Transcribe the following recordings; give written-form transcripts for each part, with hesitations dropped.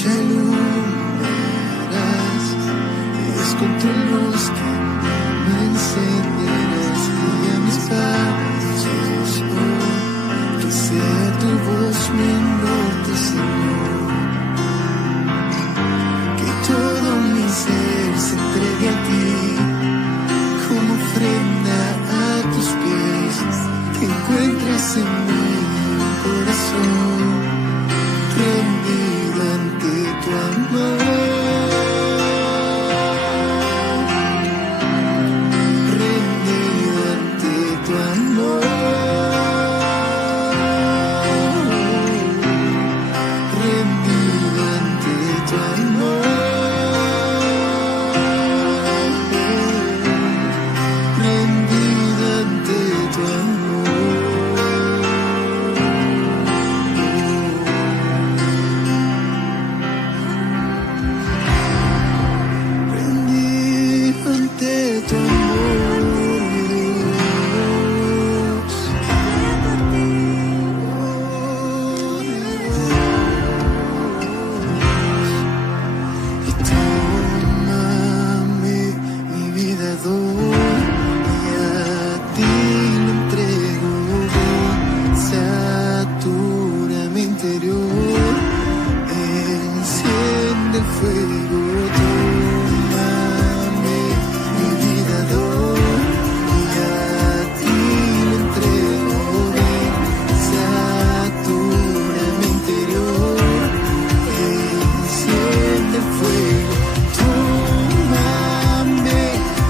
noche alumbrarás, es con tu luz que me encenderás, guía mis pasos, que sea tu voz mi norte, Señor, que todo mi ser se entregue a ti, como ofrenda a tus pies, que encuentres en mí un corazón rendido ante tu amor, rendido ante tu amor, rendido ante tu amor, rendido ante tu amor. Rendido ante tu amor, mi Dios. Y tómame, mi vida doy, y a ti lo entrego, satura mi interior, enciende el fuego. Tómame, mi vida doy, y a ti lo entrego, satura mi interior, enciende el fuego. Tómame,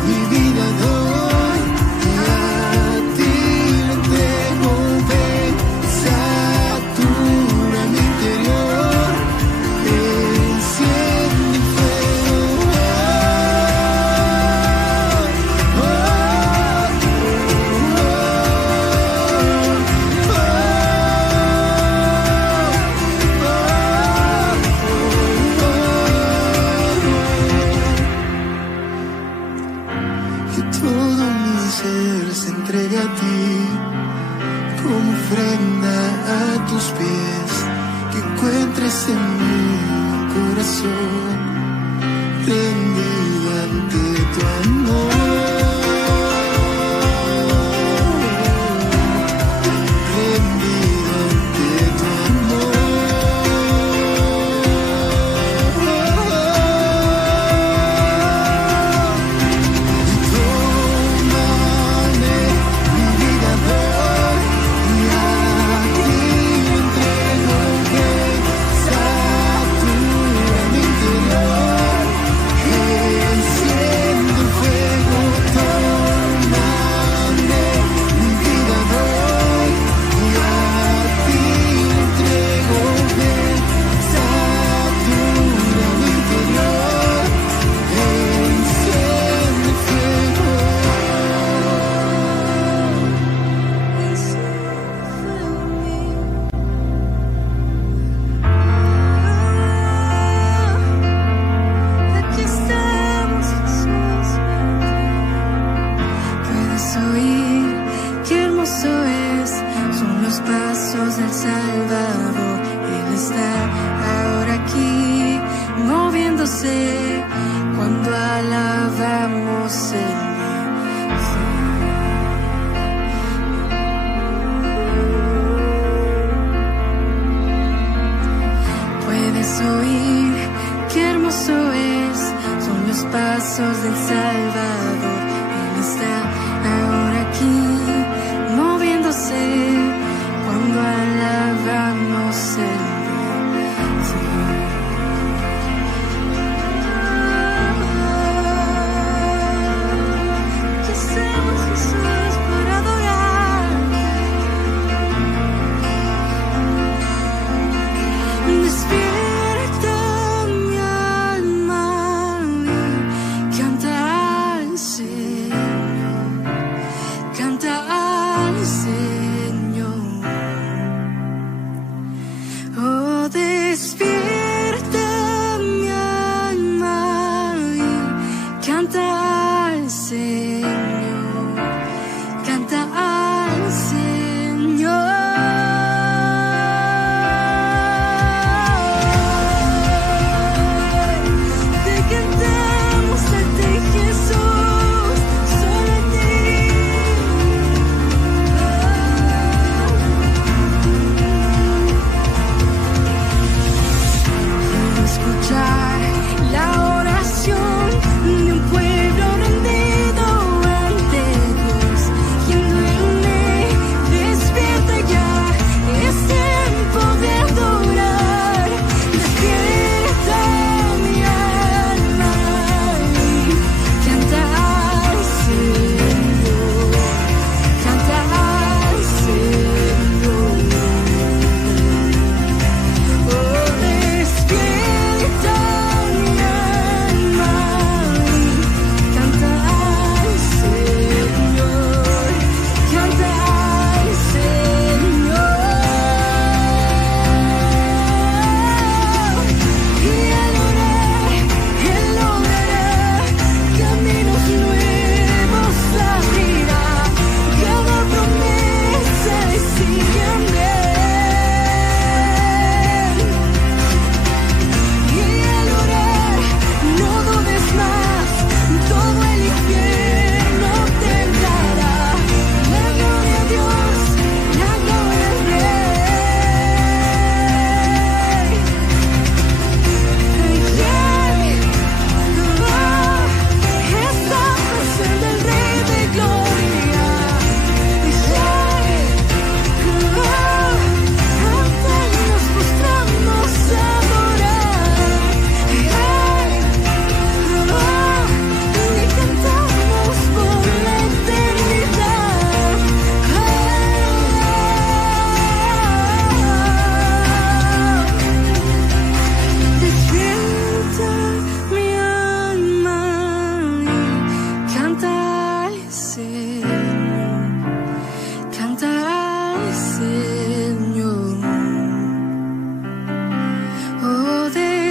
mi vida doy, y a ti lo entrego, satura mi interior, enciende el fuego. Que todo mi ser se entregue a ti, como ofrenda a tus pies, que encuentres en mí un corazón rendido ante tu amor, rendido ante tu amor. Tómame, mi vida doy, y a ti lo entrego, satura mi interior, enciende el fuego. Tómame, mi vida doy, y a ti lo entrego, satura mi interior, enciende el fuego. Aquí estamos, Jesús. Puedes oír qué hermoso es, son los pasos del Salvador. Él está ahora aquí, moviéndose cuando alabamos el Puedes oír qué hermoso es, son los pasos del Salvador. Él está ahora aquí, moviéndose cuando alabamos el ¿Qué hacemos, Jesús, para adorar? Despierta mi alma y canta al Señor.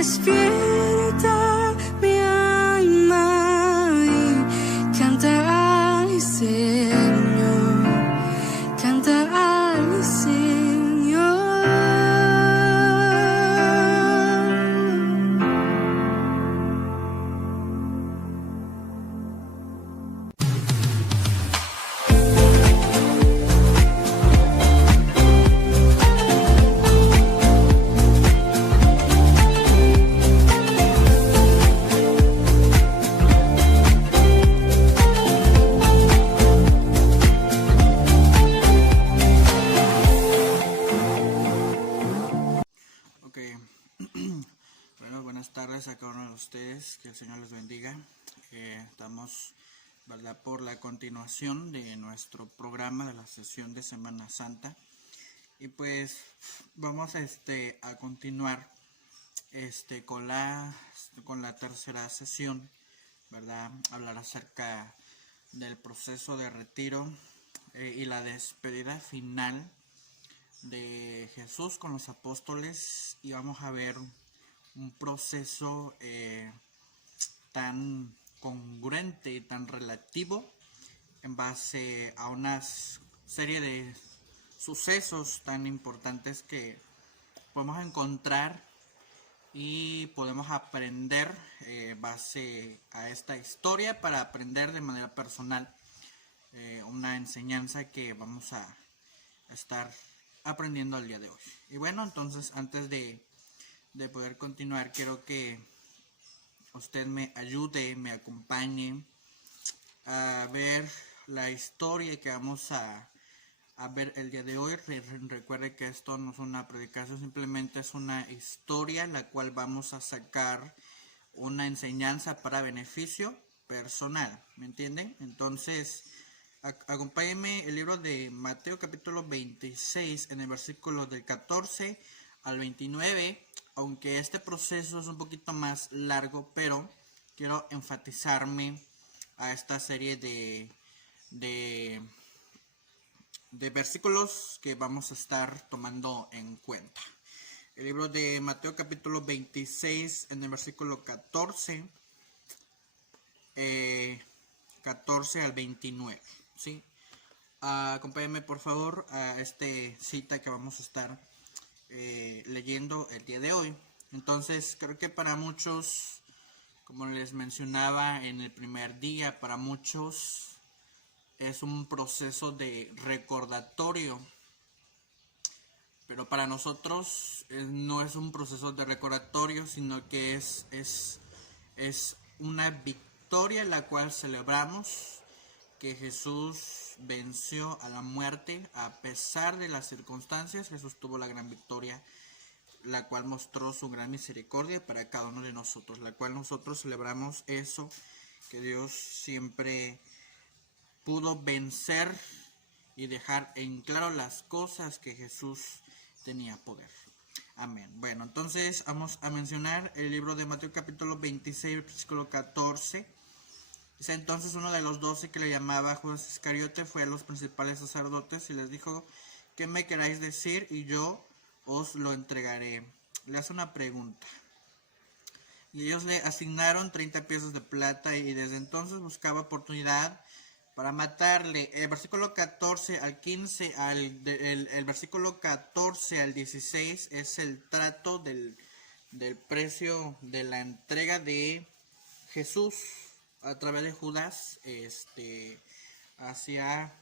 Despierta mi alma y canta al Señor, canta al Señor. Bueno, buenas tardes a cada uno de ustedes, que el Señor les bendiga. Estamos, ¿verdad?, por la continuación de nuestro programa de la sesión de Semana Santa. Y pues vamos a continuar con la tercera sesión, ¿verdad? Hablar acerca del proceso de retiro y la despedida final de Jesús con los apóstoles, y vamos a ver un proceso tan congruente y tan relativo en base a una serie de sucesos tan importantes que podemos encontrar y podemos aprender base a esta historia, para aprender de manera personal una enseñanza que vamos a estar aprendiendo al día de hoy. Y bueno, entonces antes de poder continuar, quiero que usted me ayude, me acompañe a ver la historia que vamos a ver el día de hoy. Recuerde que esto no es una predicación, simplemente es una historia en la cual vamos a sacar una enseñanza para beneficio personal, ¿me entienden? Entonces, acompáñenme el libro de Mateo capítulo 26 en el versículo del 14 al 29, aunque este proceso es un poquito más largo, pero quiero enfatizarme a esta serie de versículos que vamos a estar tomando en cuenta. El libro de Mateo capítulo 26 en el versículo 14 al 29, ¿sí? Acompáñenme por favor a esta cita que vamos a estar leyendo el día de hoy. Entonces, creo que para muchos, como les mencionaba en el primer día, para muchos es un proceso de recordatorio, pero para nosotros no es un proceso de recordatorio, sino que es una victoria la cual celebramos, que Jesús venció a la muerte. A pesar de las circunstancias, Jesús tuvo la gran victoria, la cual mostró su gran misericordia para cada uno de nosotros, la cual nosotros celebramos eso, que Dios siempre pudo vencer y dejar en claro las cosas que Jesús tenía poder. Amén. Bueno, entonces vamos a mencionar el libro de Mateo capítulo 26, versículo 14. Dice: entonces uno de los 12, que le llamaba Judas Iscariote, fue a los principales sacerdotes y les dijo: ¿qué me queráis decir? Y yo os lo entregaré. Le hace una pregunta. Y ellos le asignaron 30 piezas de plata, y desde entonces buscaba oportunidad para matarle. El versículo 14 al 15, el versículo 14 al 16 es el trato del precio de la entrega de Jesús a través de Judas hacia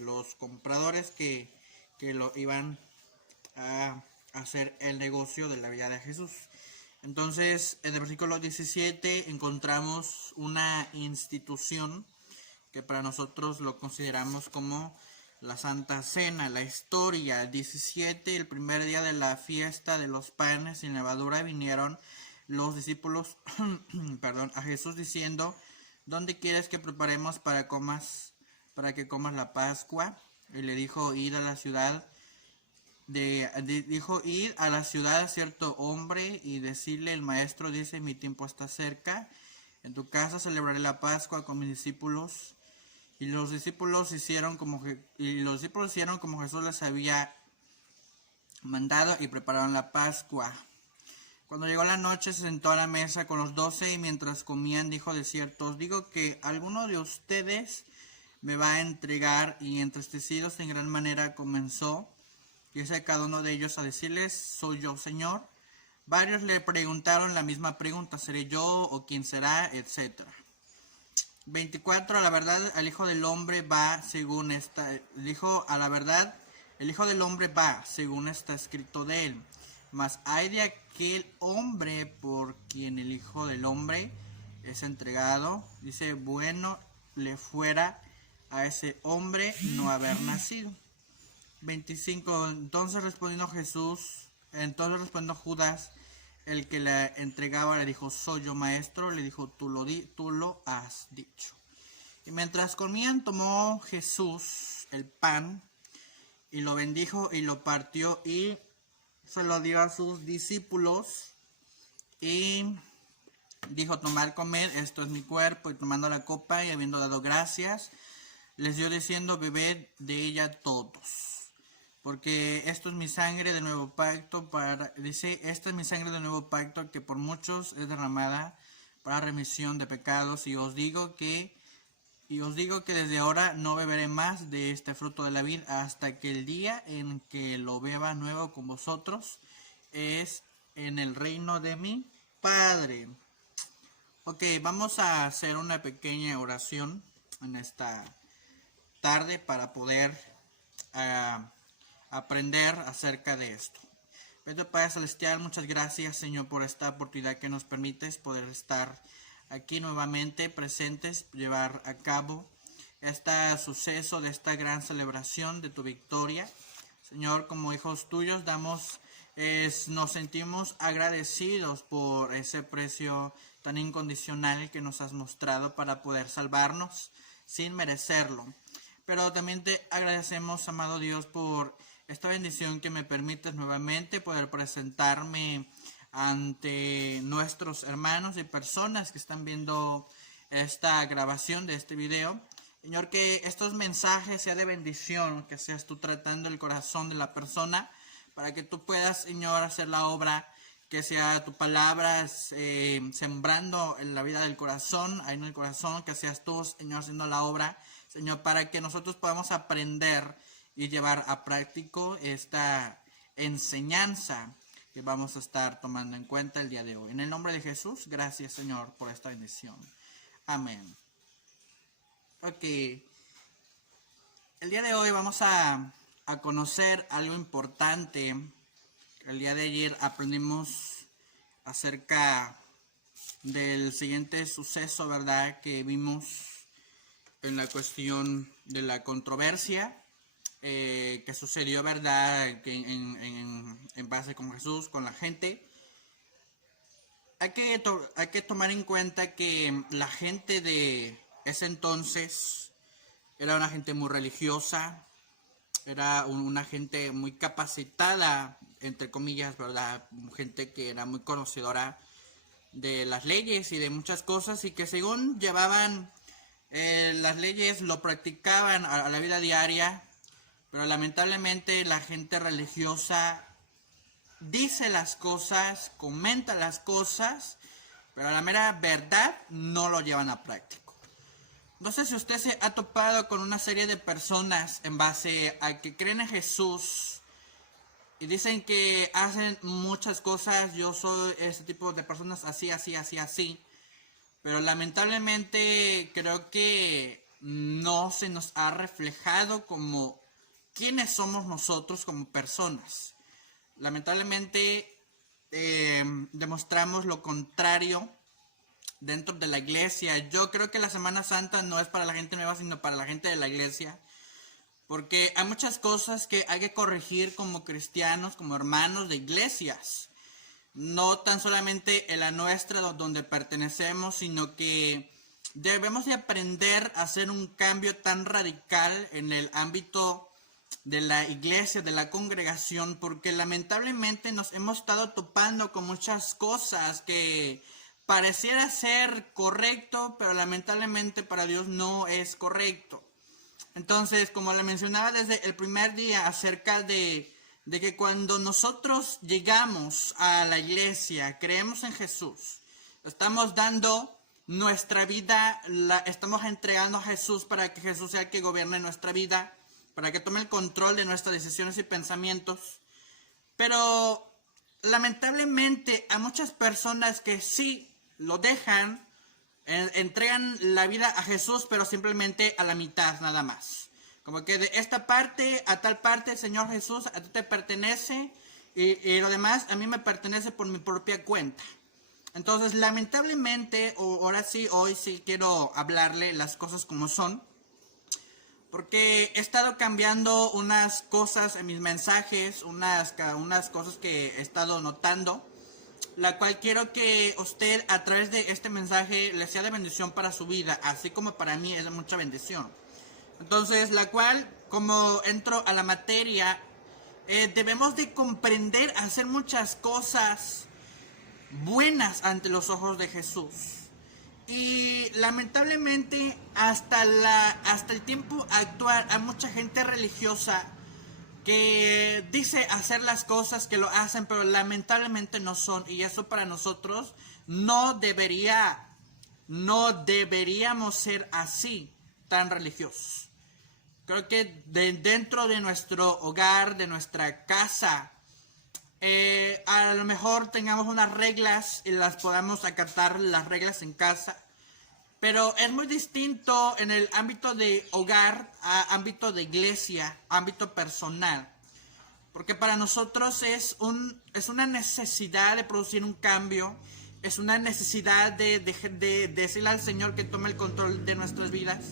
los compradores que lo iban a hacer el negocio de la vida de Jesús. Entonces, en el versículo 17 encontramos una institución que para nosotros lo consideramos como la Santa Cena. La historia: 17, el primer día de la fiesta de los panes sin levadura, vinieron los discípulos a Jesús diciendo: ¿dónde quieres que preparemos para que comas la Pascua? Y le dijo: id a la ciudad id a la ciudad a cierto hombre y decirle: el maestro dice, mi tiempo está cerca, en tu casa celebraré la Pascua con mis discípulos. Y los discípulos hicieron como Jesús les había mandado, y prepararon la Pascua. Cuando llegó la noche se sentó a la mesa con los 12 y mientras comían dijo de cierto, os digo que alguno de ustedes me va a entregar. Y entristecidos en gran manera comenzó, y a cada uno de ellos a decirles, soy yo, Señor. Varios le preguntaron la misma pregunta, ¿seré yo o quién será? Etcétera. 24, a la verdad, el Hijo del Hombre va según esta, dijo a la verdad, el Hijo del Hombre va según está escrito de él. Mas hay de aquel hombre por quien el Hijo del Hombre es entregado. Dice, bueno le fuera a ese hombre no haber nacido. 25, entonces respondiendo Judas, el que le entregaba, le dijo, soy yo, maestro. Le dijo, tú lo has dicho. Y mientras comían, tomó Jesús el pan y lo bendijo y lo partió y se lo dio a sus discípulos y dijo, tomad, comed, esto es mi cuerpo. Y tomando la copa y habiendo dado gracias, les dio diciendo, bebed de ella todos, porque esto es mi sangre del nuevo pacto, esta es mi sangre del nuevo pacto, que por muchos es derramada para remisión de pecados. Y os digo que desde ahora no beberé más de este fruto de la vid hasta que el día en que lo beba nuevo con vosotros es en el reino de mi Padre. Ok, vamos a hacer una pequeña oración en esta tarde para poder aprender acerca de esto. Bendito Padre Celestial, muchas gracias, Señor, por esta oportunidad que nos permites poder estar aquí nuevamente presentes, llevar a cabo este suceso de esta gran celebración de tu victoria. Señor, como hijos tuyos nos sentimos agradecidos por ese precio tan incondicional que nos has mostrado para poder salvarnos sin merecerlo. Pero también te agradecemos, amado Dios, por esta bendición que me permites nuevamente poder presentarme ante nuestros hermanos y personas que están viendo esta grabación de este video. Señor, que estos mensajes sean de bendición, que seas tú tratando el corazón de la persona para que tú puedas, Señor, hacer la obra, que sea tu palabra sembrando en la vida del corazón, ahí en el corazón, que seas tú, Señor, haciendo la obra, Señor, para que nosotros podamos aprender y llevar a práctico esta enseñanza que vamos a estar tomando en cuenta el día de hoy. En el nombre de Jesús, gracias, Señor, por esta bendición. Amén. Ok. El día de hoy vamos a conocer algo importante. El día de ayer aprendimos acerca del siguiente suceso, ¿verdad?, que vimos en la cuestión de la controversia que sucedió, ¿verdad?, que en base con Jesús, con la gente. Hay que tomar en cuenta que la gente de ese entonces era una gente muy religiosa, era una gente muy capacitada, entre comillas, ¿verdad?, gente que era muy conocedora de las leyes y de muchas cosas, y que según llevaban las leyes, lo practicaban a la vida diaria. Pero lamentablemente la gente religiosa dice las cosas, comenta las cosas, pero a la mera verdad no lo llevan a práctico. No sé si usted se ha topado con una serie de personas en base a que creen en Jesús y dicen que hacen muchas cosas. Yo soy ese tipo de personas así, pero lamentablemente creo que no se nos ha reflejado como quiénes somos nosotros como personas. Lamentablemente demostramos lo contrario dentro de la iglesia. Yo creo que la Semana Santa no es para la gente nueva, sino para la gente de la iglesia, porque hay muchas cosas que hay que corregir como cristianos, como hermanos de iglesias. No tan solamente en la nuestra donde pertenecemos, sino que debemos de aprender a hacer un cambio tan radical en el ámbito de la iglesia, de la congregación, porque lamentablemente nos hemos estado topando con muchas cosas que pareciera ser correcto, pero lamentablemente para Dios no es correcto. Entonces, como le mencionaba desde el primer día acerca de de que cuando nosotros llegamos a la iglesia, creemos en Jesús, estamos dando nuestra vida, estamos entregando a Jesús para que Jesús sea el que gobierne nuestra vida, para que tome el control de nuestras decisiones y pensamientos. Pero lamentablemente a muchas personas que sí lo dejan, entregan la vida a Jesús, pero simplemente a la mitad nada más. Como que de esta parte a tal parte, Señor Jesús, a ti te pertenece y lo demás a mí me pertenece por mi propia cuenta. Entonces, lamentablemente, ahora sí, hoy sí quiero hablarle las cosas como son. Porque he estado cambiando unas cosas en mis mensajes, unas cosas que he estado notando, la cual quiero que usted a través de este mensaje le sea de bendición para su vida, así como para mí es de mucha bendición. Entonces, la cual, como entro a la materia, debemos de comprender, hacer muchas cosas buenas ante los ojos de Jesús. Y lamentablemente hasta el tiempo actual hay mucha gente religiosa que dice hacer las cosas, que lo hacen, pero lamentablemente no son. Y eso para nosotros no deberíamos ser así, tan religiosos. Creo que dentro de nuestro hogar, de nuestra casa, a lo mejor tengamos unas reglas y las podamos acatar las reglas en casa, pero es muy distinto en el ámbito de hogar a ámbito de iglesia, ámbito personal, porque para nosotros es una necesidad de producir un cambio, es una necesidad de decirle al Señor que tome el control de nuestras vidas.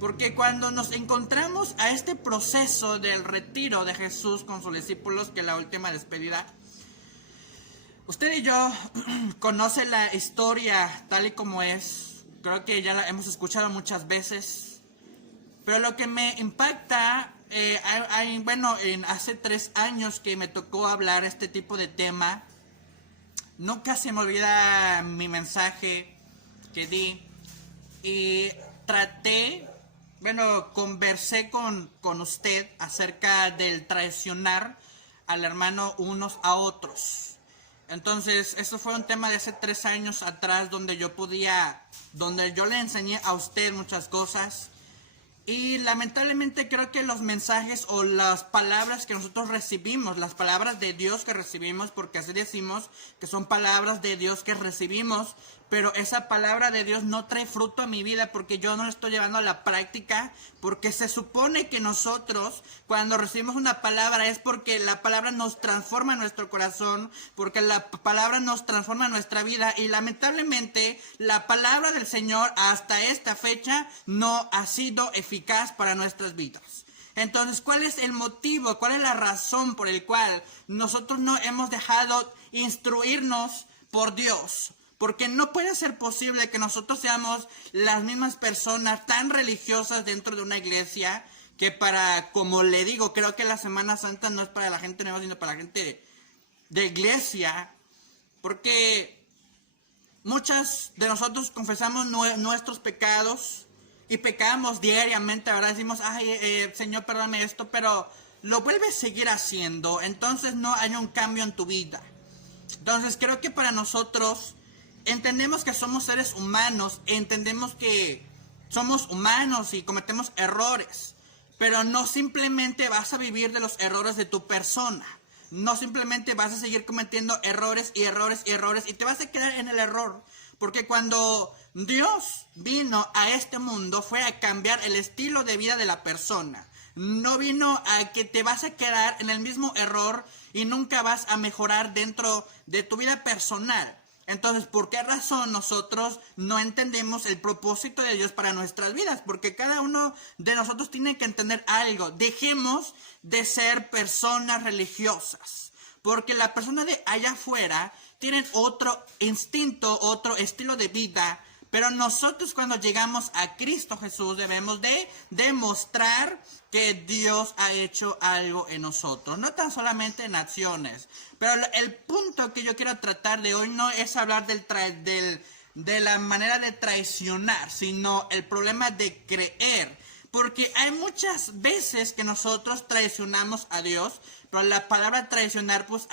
Porque cuando nos encontramos a este proceso del retiro de Jesús con sus discípulos, que es la última despedida, usted y yo conocen la historia tal y como es. Creo que ya la hemos escuchado muchas veces. Pero lo que me impacta, hace 3 años que me tocó hablar este tipo de tema, nunca se me olvida mi mensaje que di. Y conversé con usted acerca del traicionar al hermano unos a otros. Entonces, eso fue un tema de hace 3 años atrás donde yo le enseñé a usted muchas cosas. Y lamentablemente creo que los mensajes o las palabras que nosotros recibimos, las palabras de Dios que recibimos, porque así decimos que son palabras de Dios que recibimos, pero esa palabra de Dios no trae fruto a mi vida porque yo no la estoy llevando a la práctica, porque se supone que nosotros cuando recibimos una palabra es porque la palabra nos transforma nuestro corazón, porque la palabra nos transforma nuestra vida, y lamentablemente la palabra del Señor hasta esta fecha no ha sido eficaz para nuestras vidas. Entonces, ¿cuál es el motivo? ¿Cuál es la razón por el cual nosotros no hemos dejado instruirnos por Dios? Porque no puede ser posible que nosotros seamos las mismas personas tan religiosas dentro de una iglesia que como le digo, creo que la Semana Santa no es para la gente nueva, sino para la gente de iglesia. Porque muchas de nosotros confesamos nuestros pecados y pecamos diariamente, ¿verdad? Decimos, Señor, perdóname esto, pero lo vuelves a seguir haciendo. Entonces no hay un cambio en tu vida. Entonces creo que para nosotros entendemos que somos seres humanos, entendemos que somos humanos y cometemos errores, pero no simplemente vas a vivir de los errores de tu persona, no simplemente vas a seguir cometiendo errores y errores y errores y te vas a quedar en el error, porque cuando Dios vino a este mundo fue a cambiar el estilo de vida de la persona, no vino a que te vas a quedar en el mismo error y nunca vas a mejorar dentro de tu vida personal. Entonces, ¿por qué razón nosotros no entendemos el propósito de Dios para nuestras vidas? Porque cada uno de nosotros tiene que entender algo. Dejemos de ser personas religiosas. Porque la persona de allá afuera tienen otro instinto, otro estilo de vida. Pero nosotros cuando llegamos a Cristo Jesús debemos de demostrar que Dios ha hecho algo en nosotros. No tan solamente en acciones. Pero el punto que yo quiero tratar de hoy no es hablar de la manera de traicionar, sino el problema de creer. Porque hay muchas veces que nosotros traicionamos a Dios, pero la palabra traicionar pues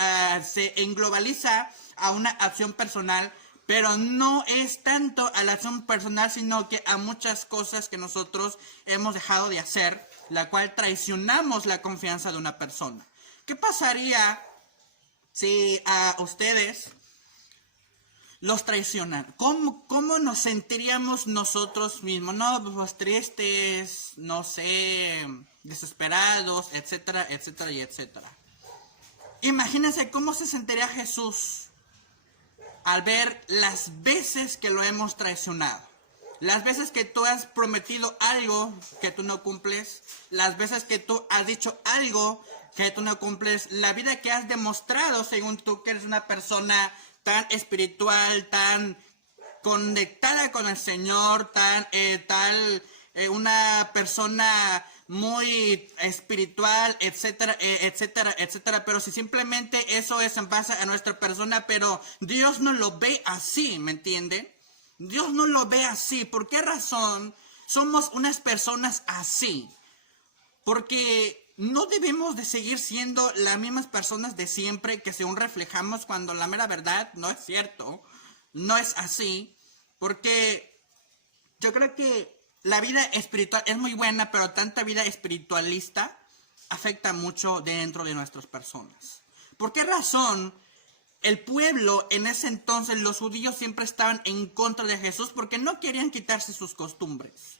se englobaliza a una acción personal, pero no es tanto a la acción personal, sino que a muchas cosas que nosotros hemos dejado de hacer, la cual traicionamos la confianza de una persona. ¿Qué pasaría si a ustedes los traicionan? ¿Cómo nos sentiríamos nosotros mismos? No, pues tristes, no sé, desesperados, etcétera, etcétera y etcétera. Imagínense cómo se sentiría Jesús al ver las veces que lo hemos traicionado. Las veces que tú has prometido algo que tú no cumples, las veces que tú has dicho algo que tú no cumples, la vida que has demostrado según tú que eres una persona tan espiritual, tan conectada con el Señor, una persona muy espiritual, etcétera, etcétera, etcétera. Pero si simplemente eso es en base a nuestra persona, pero Dios no lo ve así, ¿me entienden? Dios no lo ve así. ¿Por qué razón somos unas personas así? Porque no debemos de seguir siendo las mismas personas de siempre que según reflejamos, cuando la mera verdad no es cierto, no es así. Porque yo creo que la vida espiritual es muy buena, pero tanta vida espiritualista afecta mucho dentro de nuestras personas. ¿Por qué razón el pueblo en ese entonces, los judíos, siempre estaban en contra de Jesús? Porque no querían quitarse sus costumbres,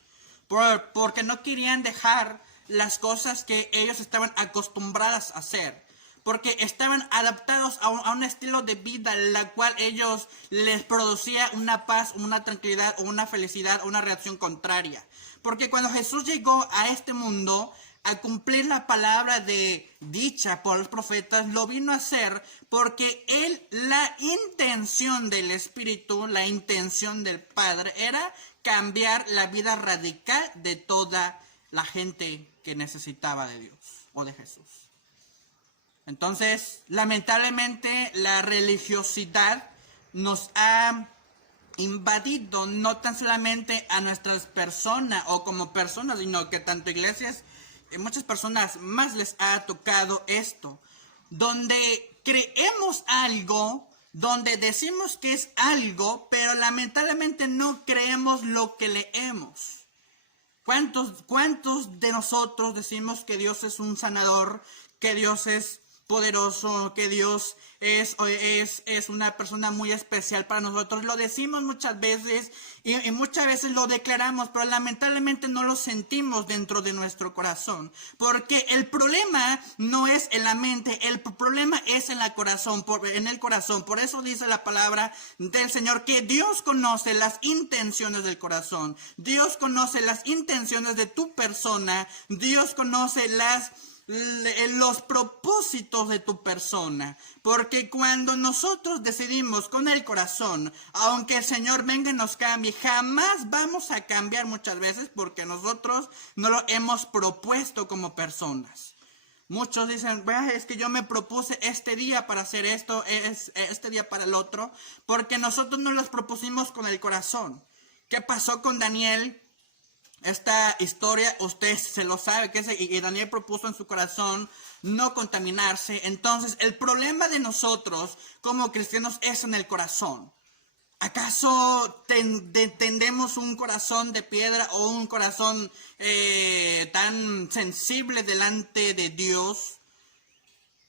porque no querían dejar las cosas que ellos estaban acostumbradas a hacer, porque estaban adaptados a un estilo de vida la cual ellos les producía una paz, una tranquilidad, una felicidad, una reacción contraria. Porque cuando Jesús llegó a este mundo a cumplir la palabra de dicha por los profetas, lo vino a hacer porque la intención del Espíritu, la intención del Padre era cambiar la vida radical de toda la gente que necesitaba de Dios o de Jesús. Entonces, lamentablemente, la religiosidad nos ha invadido no tan solamente a nuestras personas o como personas, sino que tanto iglesias, muchas personas más les ha tocado esto, donde creemos algo, donde decimos que es algo, pero lamentablemente no creemos lo que leemos. ¿Cuántos de nosotros decimos que Dios es un sanador, que Dios es poderoso, que Dios es una persona muy especial para nosotros? Lo decimos muchas veces y muchas veces lo declaramos, pero lamentablemente no lo sentimos dentro de nuestro corazón, porque el problema no es en la mente, el problema es en el corazón. Por eso dice la palabra del Señor que Dios conoce las intenciones del corazón, Dios conoce las intenciones de tu persona, Dios conoce los propósitos de tu persona. Porque cuando nosotros decidimos con el corazón, aunque el Señor venga y nos cambie, jamás vamos a cambiar muchas veces, porque nosotros no lo hemos propuesto como personas. Muchos dicen, es que yo me propuse este día para hacer esto, este día para el otro, porque nosotros no los propusimos con el corazón. ¿Qué pasó con Daniel? Esta historia, usted se lo sabe, y Daniel propuso en su corazón no contaminarse. Entonces, el problema de nosotros como cristianos es en el corazón. ¿Acaso tendemos un corazón de piedra o un corazón tan sensible delante de Dios?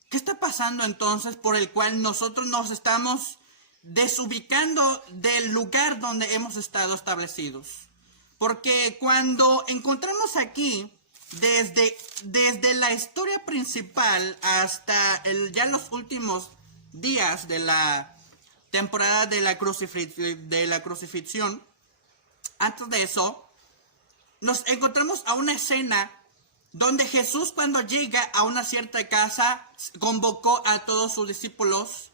¿Qué está pasando entonces por el cual nosotros nos estamos desubicando del lugar donde hemos estado establecidos? Porque cuando encontramos aquí, desde la historia principal hasta ya los últimos días de la temporada de la crucifixión, antes de eso, nos encontramos a una escena donde Jesús, cuando llega a una cierta casa, convocó a todos sus discípulos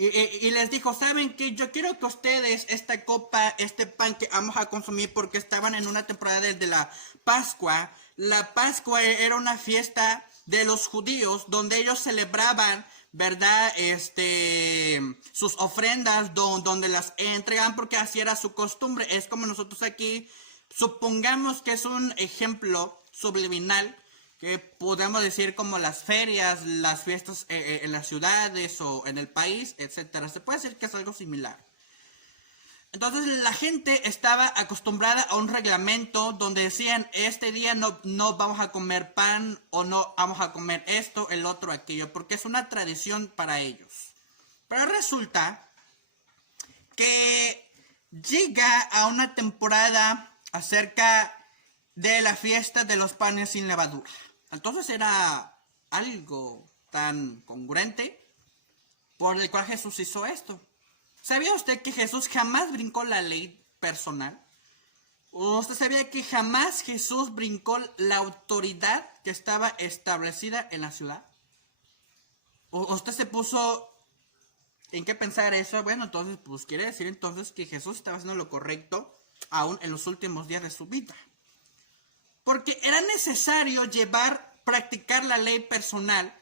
y les dijo, ¿saben qué? Yo quiero que ustedes, esta copa, este pan que vamos a consumir, porque estaban en una temporada de la Pascua. La Pascua era una fiesta de los judíos donde ellos celebraban, ¿verdad? Sus ofrendas, donde las entregan, porque así era su costumbre. Es como nosotros aquí supongamos que es un ejemplo subliminal que podemos decir como las ferias, las fiestas en las ciudades o en el país, etcétera. Se puede decir que es algo similar. Entonces la gente estaba acostumbrada a un reglamento donde decían, este día no vamos a comer pan o no vamos a comer esto, el otro, aquello, porque es una tradición para ellos. Pero resulta que llega a una temporada acerca de la fiesta de los panes sin levadura. Entonces era algo tan congruente por el cual Jesús hizo esto. ¿Sabía usted que Jesús jamás brincó la ley personal? ¿Usted sabía que jamás Jesús brincó la autoridad que estaba establecida en la ciudad? ¿Usted se puso en qué pensar eso? Bueno, entonces, pues quiere decir entonces que Jesús estaba haciendo lo correcto aún en los últimos días de su vida. Porque era necesario practicar la ley personal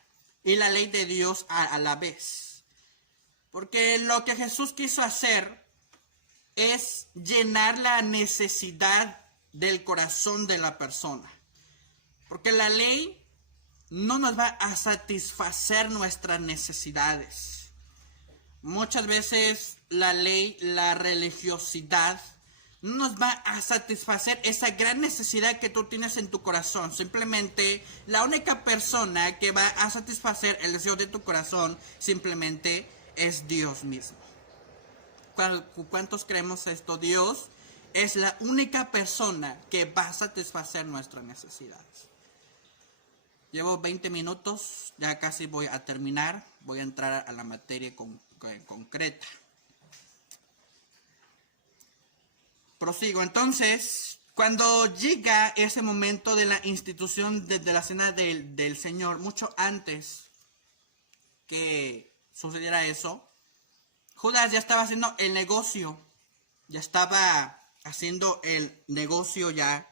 y la ley de Dios a la vez. Porque lo que Jesús quiso hacer es llenar la necesidad del corazón de la persona. Porque la ley no nos va a satisfacer nuestras necesidades. Muchas veces la ley, la religiosidad, no nos va a satisfacer esa gran necesidad que tú tienes en tu corazón. Simplemente la única persona que va a satisfacer el deseo de tu corazón simplemente es Dios mismo. ¿Cuántos creemos esto? Dios es la única persona que va a satisfacer nuestras necesidades. Llevo 20 minutos, ya casi voy a terminar. Voy a entrar a la materia concreta. Prosigo. Entonces, cuando llega ese momento de la institución de la cena del Señor, mucho antes que sucediera eso, Judas ya estaba haciendo el negocio. Ya estaba haciendo el negocio ya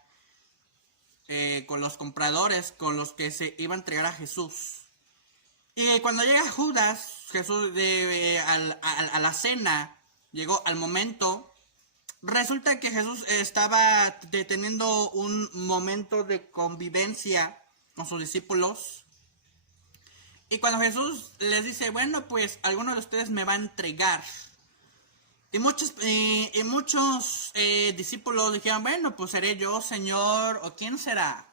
con los compradores, con los que se iba a entregar a Jesús. Y cuando llega Judas, Jesús a la cena, llegó al momento. Resulta que Jesús estaba teniendo un momento de convivencia con sus discípulos. Y cuando Jesús les dice, bueno, pues alguno de ustedes me va a entregar. Y muchos discípulos dijeron, bueno, pues seré yo, Señor, o quién será.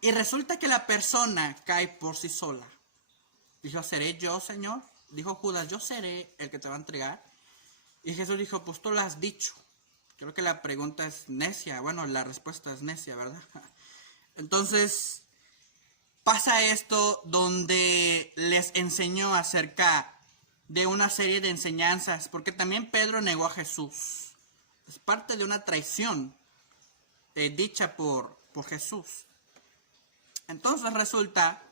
Y resulta que la persona cae por sí sola. Dijo, ¿seré yo, Señor? Dijo Judas, yo seré el que te va a entregar. Y Jesús dijo, pues tú lo has dicho. Creo que la pregunta es necia. Bueno, la respuesta es necia, ¿verdad? Entonces, pasa esto donde les enseñó acerca de una serie de enseñanzas. Porque también Pedro negó a Jesús. Es parte de una traición dicha por Jesús. Entonces resulta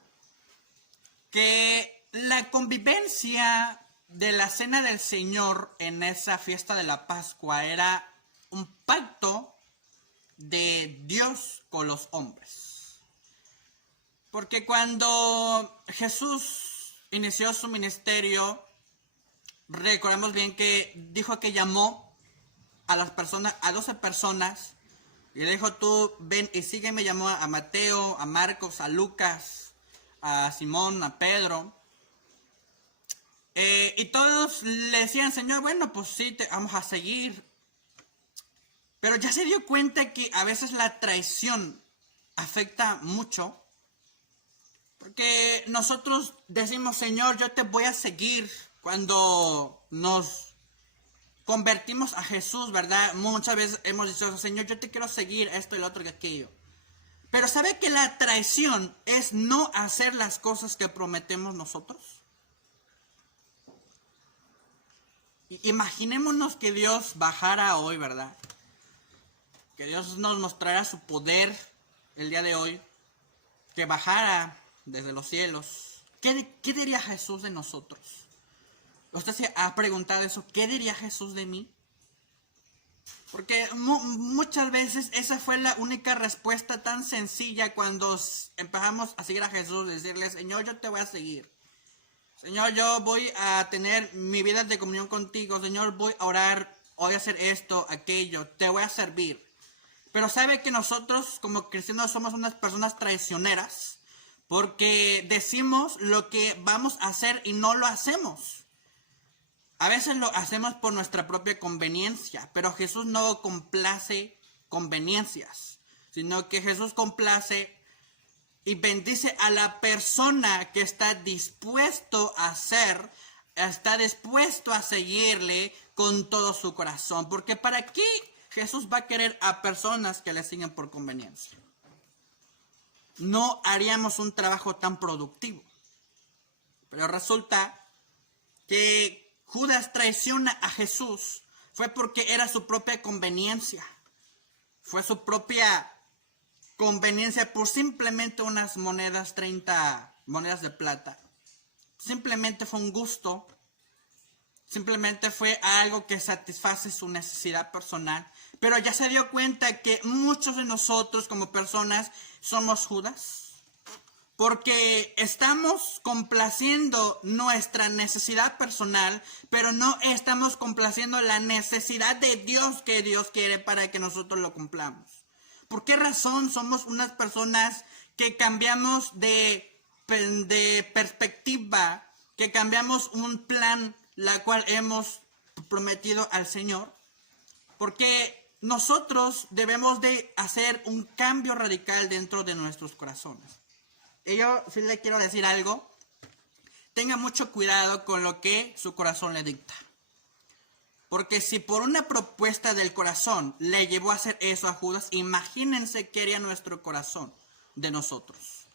que la convivencia de la cena del Señor en esa fiesta de la Pascua era un pacto de Dios con los hombres. Porque cuando Jesús inició su ministerio, recordamos bien que dijo que llamó a las personas, a 12 personas, y le dijo, tú ven y sígueme. Llamó a Mateo, a Marcos, a Lucas, a Simón, a Pedro. Y todos le decían, Señor, bueno, pues sí, te vamos a seguir. Pero ya se dio cuenta que a veces la traición afecta mucho. Porque nosotros decimos, Señor, yo te voy a seguir. Cuando nos convertimos a Jesús, ¿verdad? Muchas veces hemos dicho, Señor, yo te quiero seguir, esto y lo otro y aquello. Pero ¿sabe que la traición es no hacer las cosas que prometemos nosotros? Imaginémonos que Dios bajara hoy, ¿verdad? Que Dios nos mostrara su poder el día de hoy. Que bajara desde los cielos. ¿Qué diría Jesús de nosotros? ¿Usted se ha preguntado eso? ¿Qué diría Jesús de mí? Porque muchas veces esa fue la única respuesta tan sencilla cuando empezamos a seguir a Jesús. Decirle, Señor, yo te voy a seguir. Señor, yo voy a tener mi vida de comunión contigo. Señor, voy a orar, voy a hacer esto, aquello. Te voy a servir. Pero sabe que nosotros como cristianos somos unas personas traicioneras porque decimos lo que vamos a hacer y no lo hacemos. A veces lo hacemos por nuestra propia conveniencia, pero Jesús no complace conveniencias, sino que Jesús complace y bendice a la persona que está dispuesto a hacer, está dispuesto a seguirle con todo su corazón. Porque ¿para qué Jesús va a querer a personas que le siguen por conveniencia? No haríamos un trabajo tan productivo. Pero resulta que Judas traiciona a Jesús fue porque era su propia conveniencia. Fue su propia conveniencia por simplemente unas monedas, 30 monedas de plata. Simplemente fue un gusto. Simplemente fue algo que satisface su necesidad personal. Pero ya se dio cuenta que muchos de nosotros como personas somos Judas. Porque estamos complaciendo nuestra necesidad personal, pero no estamos complaciendo la necesidad de Dios que Dios quiere para que nosotros lo cumplamos. ¿Por qué razón somos unas personas que cambiamos de perspectiva, que cambiamos un plan la cual hemos prometido al Señor? Porque nosotros debemos de hacer un cambio radical dentro de nuestros corazones. Y yo sí le quiero decir algo. Tenga mucho cuidado con lo que su corazón le dicta. Porque si por una propuesta del corazón le llevó a hacer eso a Judas, imagínense qué haría nuestro corazón de nosotros.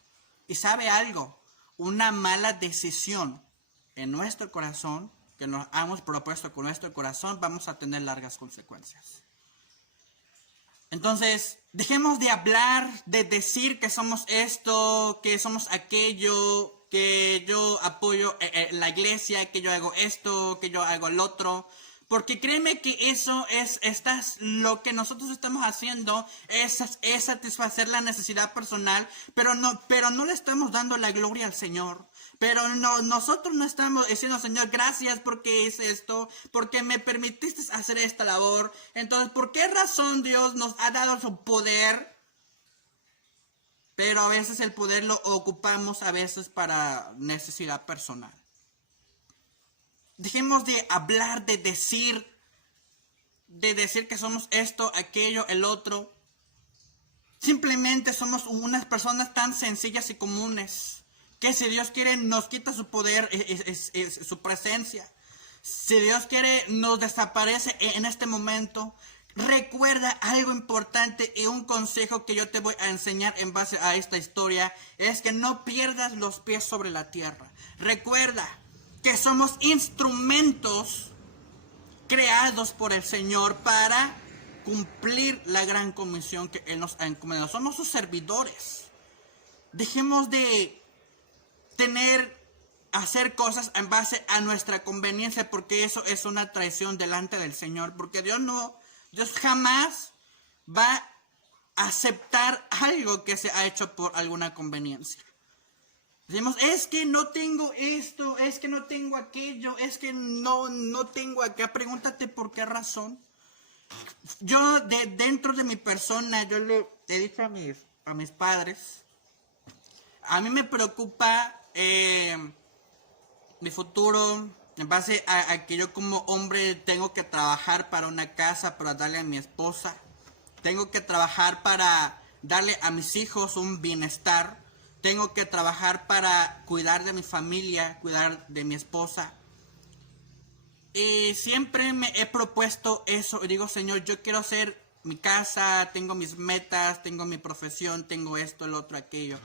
Y sabe algo, una mala decisión en nuestro corazón, que nos hemos propuesto con nuestro corazón, vamos a tener largas consecuencias. Entonces, dejemos de hablar, de decir que somos esto, que somos aquello, que yo apoyo la iglesia, que yo hago esto, que yo hago lo otro. Porque créeme que eso es lo que nosotros estamos haciendo, es satisfacer la necesidad personal, pero no le estamos dando la gloria al Señor. Pero nosotros no estamos diciendo, Señor, gracias porque hice esto, porque me permitiste hacer esta labor. Entonces, ¿por qué razón Dios nos ha dado su poder? Pero a veces el poder lo ocupamos a veces para necesidad personal. Dejemos de hablar, de decir que somos esto, aquello, el otro. Simplemente somos unas personas tan sencillas y comunes que si Dios quiere nos quita su poder, su presencia. Si Dios quiere nos desaparece en este momento. Recuerda algo importante y un consejo que yo te voy a enseñar en base a esta historia es que no pierdas los pies sobre la tierra. Recuerda que somos instrumentos creados por el Señor para cumplir la gran comisión que Él nos ha encomendado. Somos sus servidores. Dejemos de hacer cosas en base a nuestra conveniencia, porque eso es una traición delante del Señor. Porque Dios jamás va a aceptar algo que se ha hecho por alguna conveniencia. Decimos, es que no tengo esto, es que no tengo aquello, es que no tengo acá. Pregúntate por qué razón. Yo dentro de mi persona, yo le he dicho a mis padres, a mí me preocupa mi futuro en base a que yo como hombre tengo que trabajar para una casa, para darle a mi esposa. Tengo que trabajar para darle a mis hijos un bienestar. Tengo que trabajar para cuidar de mi familia, cuidar de mi esposa. Y siempre me he propuesto eso. Y digo, Señor, yo quiero hacer mi casa, tengo mis metas, tengo mi profesión, tengo esto, el otro, aquello.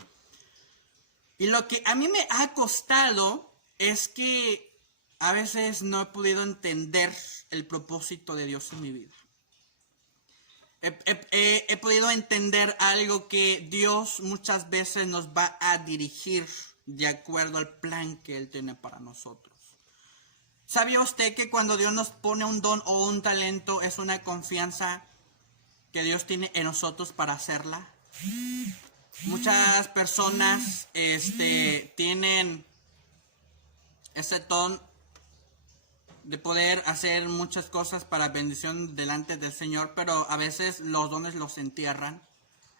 Y lo que a mí me ha costado es que a veces no he podido entender el propósito de Dios en mi vida. He podido entender algo que Dios muchas veces nos va a dirigir de acuerdo al plan que Él tiene para nosotros. ¿Sabía usted que cuando Dios nos pone un don o un talento es una confianza que Dios tiene en nosotros para hacerla? Muchas personas tienen ese don de poder hacer muchas cosas para bendición delante del Señor, pero a veces los dones los entierran,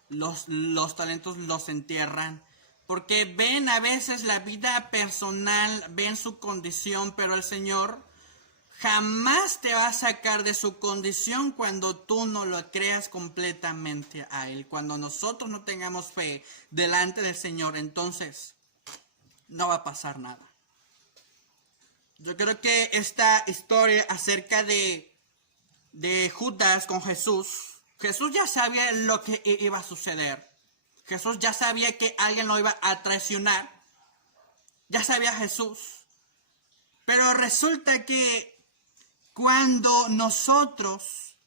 los talentos los entierran, porque ven a veces la vida personal, ven su condición, pero el Señor jamás te va a sacar de su condición cuando tú no lo creas completamente a Él. Cuando nosotros no tengamos fe delante del Señor, entonces no va a pasar nada. Yo creo que esta historia acerca de Judas con Jesús, Jesús ya sabía lo que iba a suceder. Jesús ya sabía que alguien lo iba a traicionar. Ya sabía Jesús. Pero resulta que cuando nosotros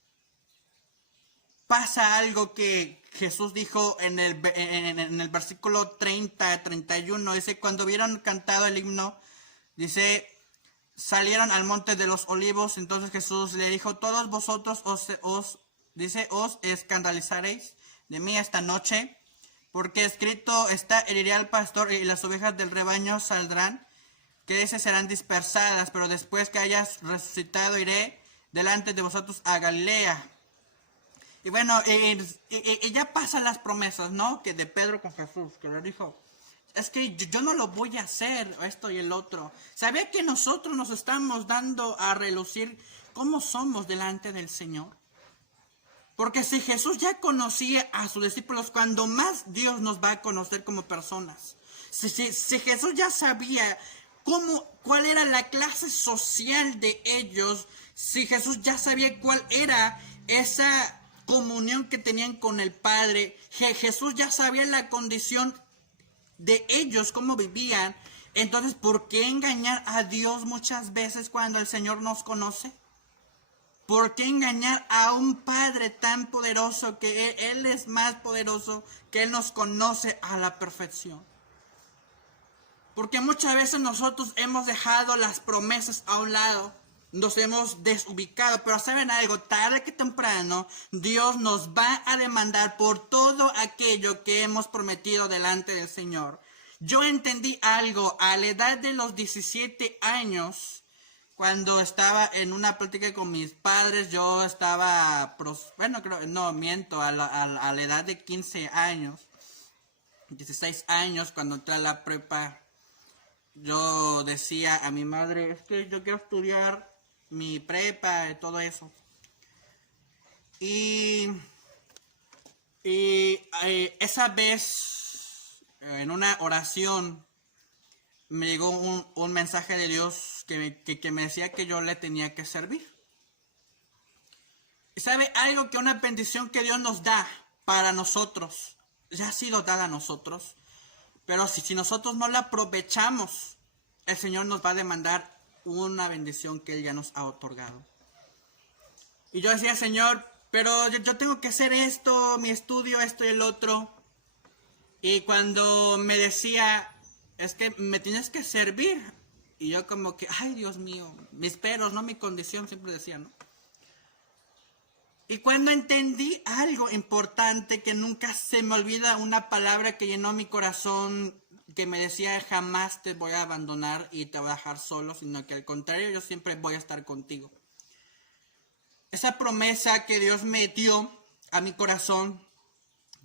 pasa algo que Jesús dijo en el versículo 31, dice, cuando hubieron cantado el himno, dice, salieron al monte de los olivos, entonces Jesús le dijo, todos vosotros os escandalizaréis de mí esta noche, porque escrito está, heriré al pastor y las ovejas del rebaño saldrán, que esas serán dispersadas, pero después que hayas resucitado iré delante de vosotros a Galilea. Y bueno, ya pasan las promesas, ¿no? Que de Pedro con Jesús, que le dijo, es que yo no lo voy a hacer, esto y el otro. ¿Sabía que nosotros nos estamos dando a relucir cómo somos delante del Señor? Porque si Jesús ya conocía a sus discípulos, cuando más Dios nos va a conocer como personas. Si Jesús ya sabía cuál era la clase social de ellos, si Jesús ya sabía cuál era esa comunión que tenían con el Padre, Jesús ya sabía la condición de ellos, cómo vivían, entonces ¿por qué engañar a Dios muchas veces cuando el Señor nos conoce? ¿Por qué engañar a un Padre tan poderoso que Él es más poderoso, que Él nos conoce a la perfección? Porque muchas veces nosotros hemos dejado las promesas a un lado, nos hemos desubicado, pero saben algo, tarde que temprano Dios nos va a demandar por todo aquello que hemos prometido delante del Señor. Yo entendí algo a la edad de los 17 años, cuando estaba en una plática con mis padres, yo estaba, a la edad de 15 años, 16 años, cuando entré a la prepa, yo decía a mi madre, es que yo quiero estudiar mi prepa y todo eso. Y esa vez, en una oración, me llegó un mensaje de Dios que me decía que yo le tenía que servir. Y sabe algo, que una bendición que Dios nos da para nosotros, ya ha sido dada a nosotros, pero si nosotros no la aprovechamos, el Señor nos va a demandar una bendición que Él ya nos ha otorgado. Y yo decía, Señor, pero yo tengo que hacer esto, mi estudio, esto y el otro. Y cuando me decía, es que me tienes que servir, y yo como que, ay Dios mío, mis peros, no mi condición, siempre decía, ¿no? Y cuando entendí algo importante, que nunca se me olvida, una palabra que llenó mi corazón, que me decía, jamás te voy a abandonar y te voy a dejar solo, sino que al contrario, yo siempre voy a estar contigo. Esa promesa que Dios me dio a mi corazón,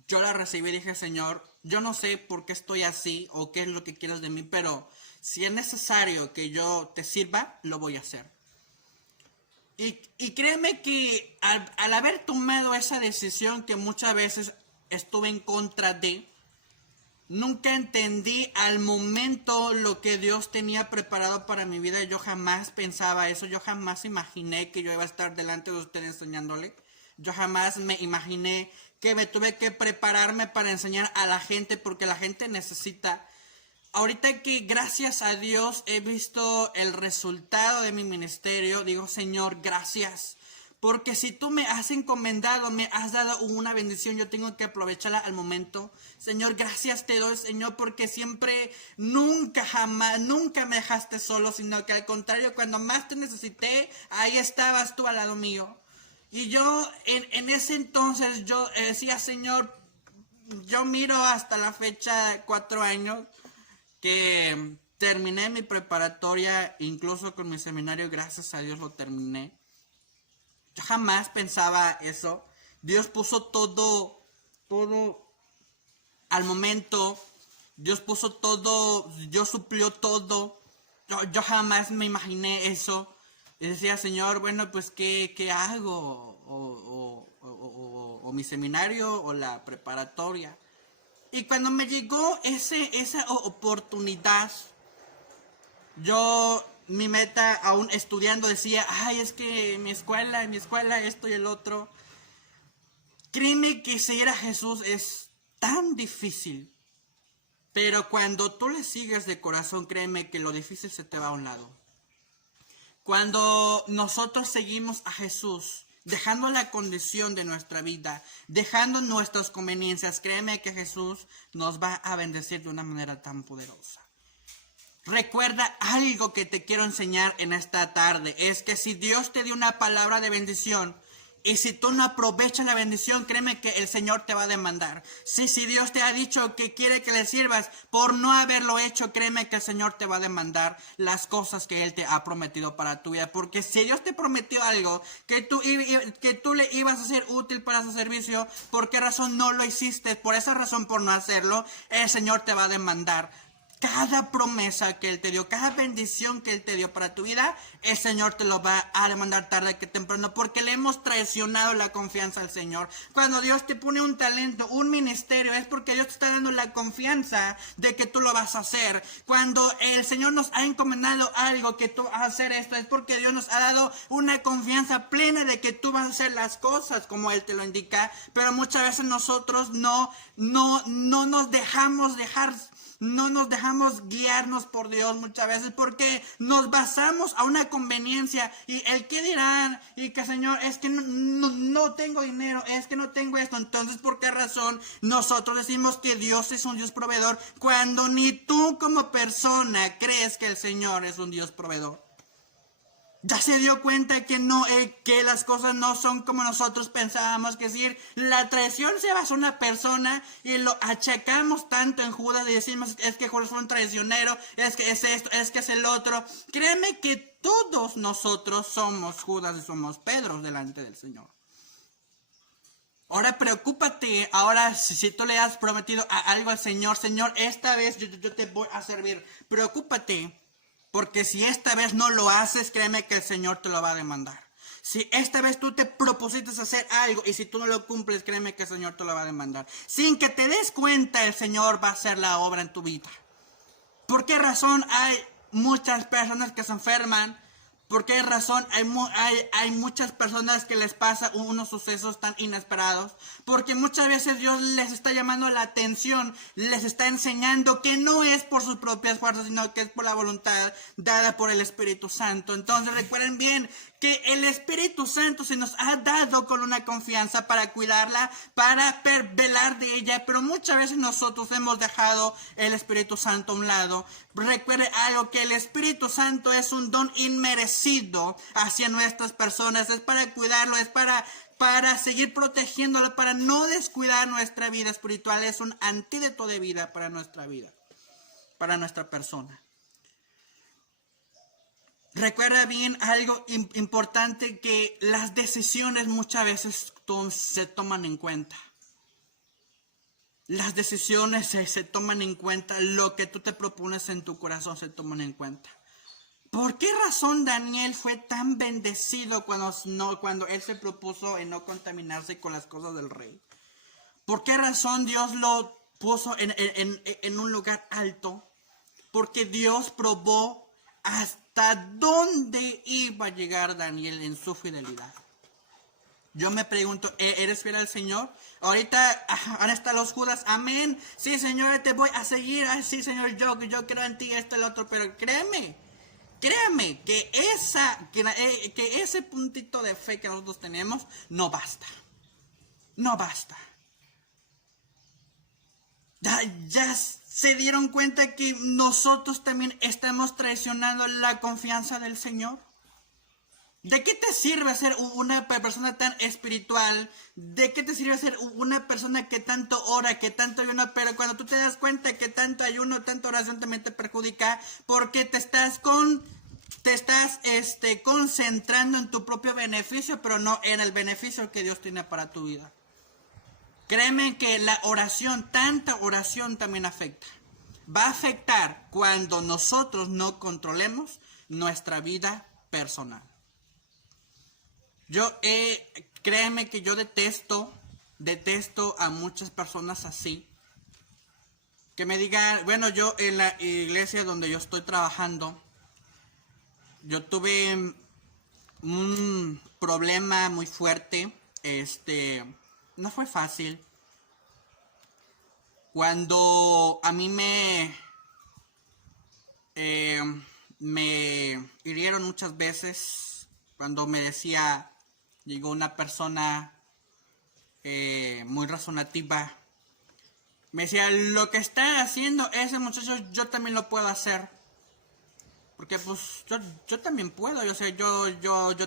yo la recibí y dije, Señor, yo no sé por qué estoy así o qué es lo que quieres de mí, pero si es necesario que yo te sirva, lo voy a hacer. Y créeme que al haber tomado esa decisión, que muchas veces estuve en contra de, nunca entendí al momento lo que Dios tenía preparado para mi vida. Yo jamás pensaba eso, yo jamás imaginé que yo iba a estar delante de usted enseñándole. Yo jamás me imaginé que me tuve que prepararme para enseñar a la gente, porque la gente necesita. Ahorita que gracias a Dios he visto el resultado de mi ministerio, digo, Señor, gracias. Porque si tú me has encomendado, me has dado una bendición, yo tengo que aprovecharla al momento. Señor, gracias te doy, Señor, porque siempre, nunca, jamás, nunca me dejaste solo, sino que al contrario, cuando más te necesité, ahí estabas tú al lado mío. Y yo, en ese entonces, yo decía, Señor, yo miro hasta la fecha, 4 años, que terminé mi preparatoria, incluso con mi seminario, gracias a Dios lo terminé. Yo jamás pensaba eso. Dios puso todo al momento. Dios puso todo, Dios suplió todo. Yo jamás me imaginé eso. Y decía, Señor, bueno, pues, ¿qué hago? O mi seminario o la preparatoria. Y cuando me llegó esa oportunidad, mi meta, aún estudiando, decía, ay, es que mi escuela, esto y el otro. Créeme que seguir a Jesús es tan difícil. Pero cuando tú le sigues de corazón, créeme que lo difícil se te va a un lado. Cuando nosotros seguimos a Jesús, dejando la condición de nuestra vida, dejando nuestras conveniencias, créeme que Jesús nos va a bendecir de una manera tan poderosa. Recuerda algo que te quiero enseñar en esta tarde, es que si Dios te dio una palabra de bendición, y si tú no aprovechas la bendición, créeme que el Señor te va a demandar. Si Dios te ha dicho que quiere que le sirvas, por no haberlo hecho, créeme que el Señor te va a demandar las cosas que Él te ha prometido para tu vida. Porque si Dios te prometió algo, que tú le ibas a ser útil para su servicio, ¿por qué razón no lo hiciste? Por esa razón, por no hacerlo, el Señor te va a demandar. Cada promesa que Él te dio, cada bendición que Él te dio para tu vida, el Señor te lo va a demandar tarde que temprano, porque le hemos traicionado la confianza al Señor. Cuando Dios te pone un talento, un ministerio, es porque Dios te está dando la confianza de que tú lo vas a hacer. Cuando el Señor nos ha encomendado algo, que tú vas a hacer esto, es porque Dios nos ha dado una confianza plena de que tú vas a hacer las cosas como Él te lo indica. Pero muchas veces nosotros no nos dejamos guiarnos por Dios muchas veces, porque nos basamos a una conveniencia y el qué dirán, y que Señor, es que no tengo dinero, es que no tengo esto. Entonces, ¿por qué razón nosotros decimos que Dios es un Dios proveedor cuando ni tú como persona crees que el Señor es un Dios proveedor? Ya se dio cuenta que las cosas no son como nosotros pensábamos, que decir, la traición se basa en una persona y lo achacamos tanto en Judas y decimos, es que Judas fue un traicionero, es que es esto, es que es el otro. Créeme que todos nosotros somos Judas y somos Pedro delante del Señor. Ahora preocúpate, ahora si tú le has prometido algo al Señor, Señor, esta vez yo te voy a servir. Preocúpate. Porque si esta vez no lo haces, créeme que el Señor te lo va a demandar. Si esta vez tú te propusiste hacer algo y si tú no lo cumples, créeme que el Señor te lo va a demandar. Sin que te des cuenta, el Señor va a hacer la obra en tu vida. ¿Por qué razón hay muchas personas que se enferman? ¿Por qué razón hay muchas personas que les pasa unos sucesos tan inesperados? Porque muchas veces Dios les está llamando la atención, les está enseñando que no es por sus propias fuerzas, sino que es por la voluntad dada por el Espíritu Santo. Entonces recuerden bien que el Espíritu Santo se nos ha dado con una confianza para cuidarla, para velar de ella, pero muchas veces nosotros hemos dejado el Espíritu Santo a un lado. Recuerde algo, que el Espíritu Santo es un don inmerecido hacia nuestras personas, es para cuidarlo, es para seguir protegiéndolo, para no descuidar nuestra vida espiritual, es un antídoto de vida para nuestra vida, para nuestra persona. Recuerda bien algo importante, que las decisiones muchas veces se toman en cuenta. Las decisiones se toman en cuenta, lo que tú te propones en tu corazón se toman en cuenta. ¿Por qué razón Daniel fue tan bendecido cuando él se propuso en no contaminarse con las cosas del rey? ¿Por qué razón Dios lo puso en un lugar alto? Porque Dios probó hasta dónde iba a llegar Daniel en su fidelidad. Yo me pregunto, ¿eres fiel al Señor? Ahorita van a estar los Judas, amén. Sí, Señor, te voy a seguir. Ay, sí, Señor, yo creo en ti, esto y lo otro. Pero créeme que ese puntito de fe que nosotros tenemos no basta. No basta. Ya se dieron cuenta que nosotros también estamos traicionando la confianza del Señor. ¿De qué te sirve ser una persona tan espiritual? ¿De qué te sirve ser una persona que tanto ora, que tanto ayuna? Pero cuando tú te das cuenta que tanto ayuno, tanta oración también te perjudica, porque te estás concentrando en tu propio beneficio, pero no en el beneficio que Dios tiene para tu vida. Créeme que la oración, tanta oración también afecta. Va a afectar cuando nosotros no controlemos nuestra vida personal. Créeme que yo detesto a muchas personas así. Que me digan, bueno, yo en la iglesia donde yo estoy trabajando, yo tuve un problema muy fuerte. No fue fácil. Cuando a mí me hirieron muchas veces, cuando me decía, llegó una persona muy razonativa, me decía, lo que está haciendo ese muchacho, yo también lo puedo hacer. Porque pues yo también puedo, yo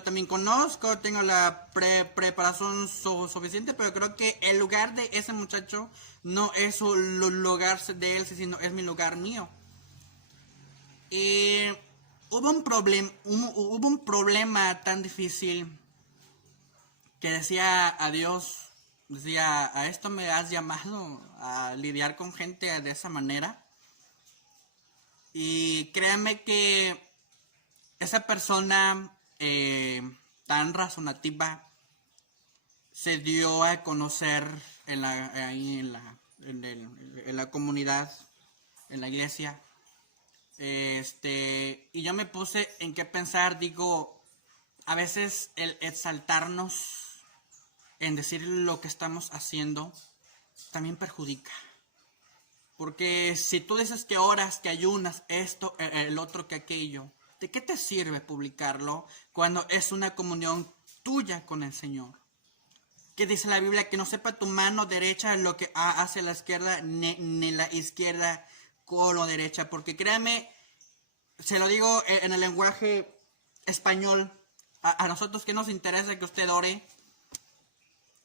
también conozco, tengo la preparación suficiente, pero creo que el lugar de ese muchacho no es el lugar de él, sino es mi lugar mío. Y hubo un problema tan difícil que decía a Dios, decía, ¿a esto me has llamado? ¿A lidiar con gente de esa manera? Y créanme que esa persona tan razonativa se dio a conocer en la comunidad, en la iglesia. Y yo me puse en qué pensar, digo, a veces el exaltarnos en decir lo que estamos haciendo también perjudica. Porque si tú dices que oras, que ayunas, esto, el otro, que aquello, ¿de qué te sirve publicarlo cuando es una comunión tuya con el Señor? Que dice la Biblia que no sepa tu mano derecha lo que hace la izquierda, ni la izquierda con la derecha. Porque créame, se lo digo en el lenguaje español, a nosotros que nos interesa que usted ore,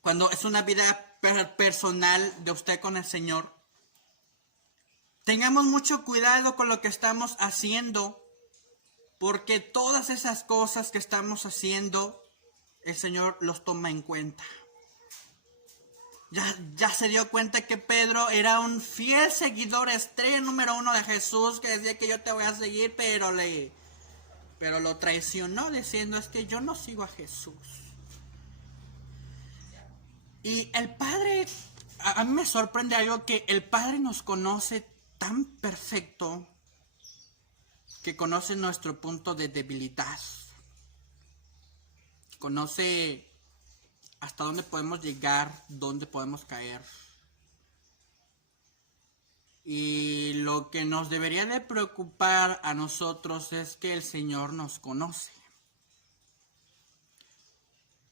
cuando es una vida personal de usted con el Señor, tengamos mucho cuidado con lo que estamos haciendo, porque todas esas cosas que estamos haciendo, el Señor los toma en cuenta. Ya se dio cuenta que Pedro era un fiel seguidor, estrella número 1 de Jesús, que decía que yo te voy a seguir, pero lo traicionó diciendo, es que yo no sigo a Jesús. Y el Padre, a mí me sorprende algo, que el Padre nos conoce tan perfecto, que conoce nuestro punto de debilidad, conoce hasta dónde podemos llegar, dónde podemos caer. Y lo que nos debería de preocupar a nosotros es que el Señor nos conoce.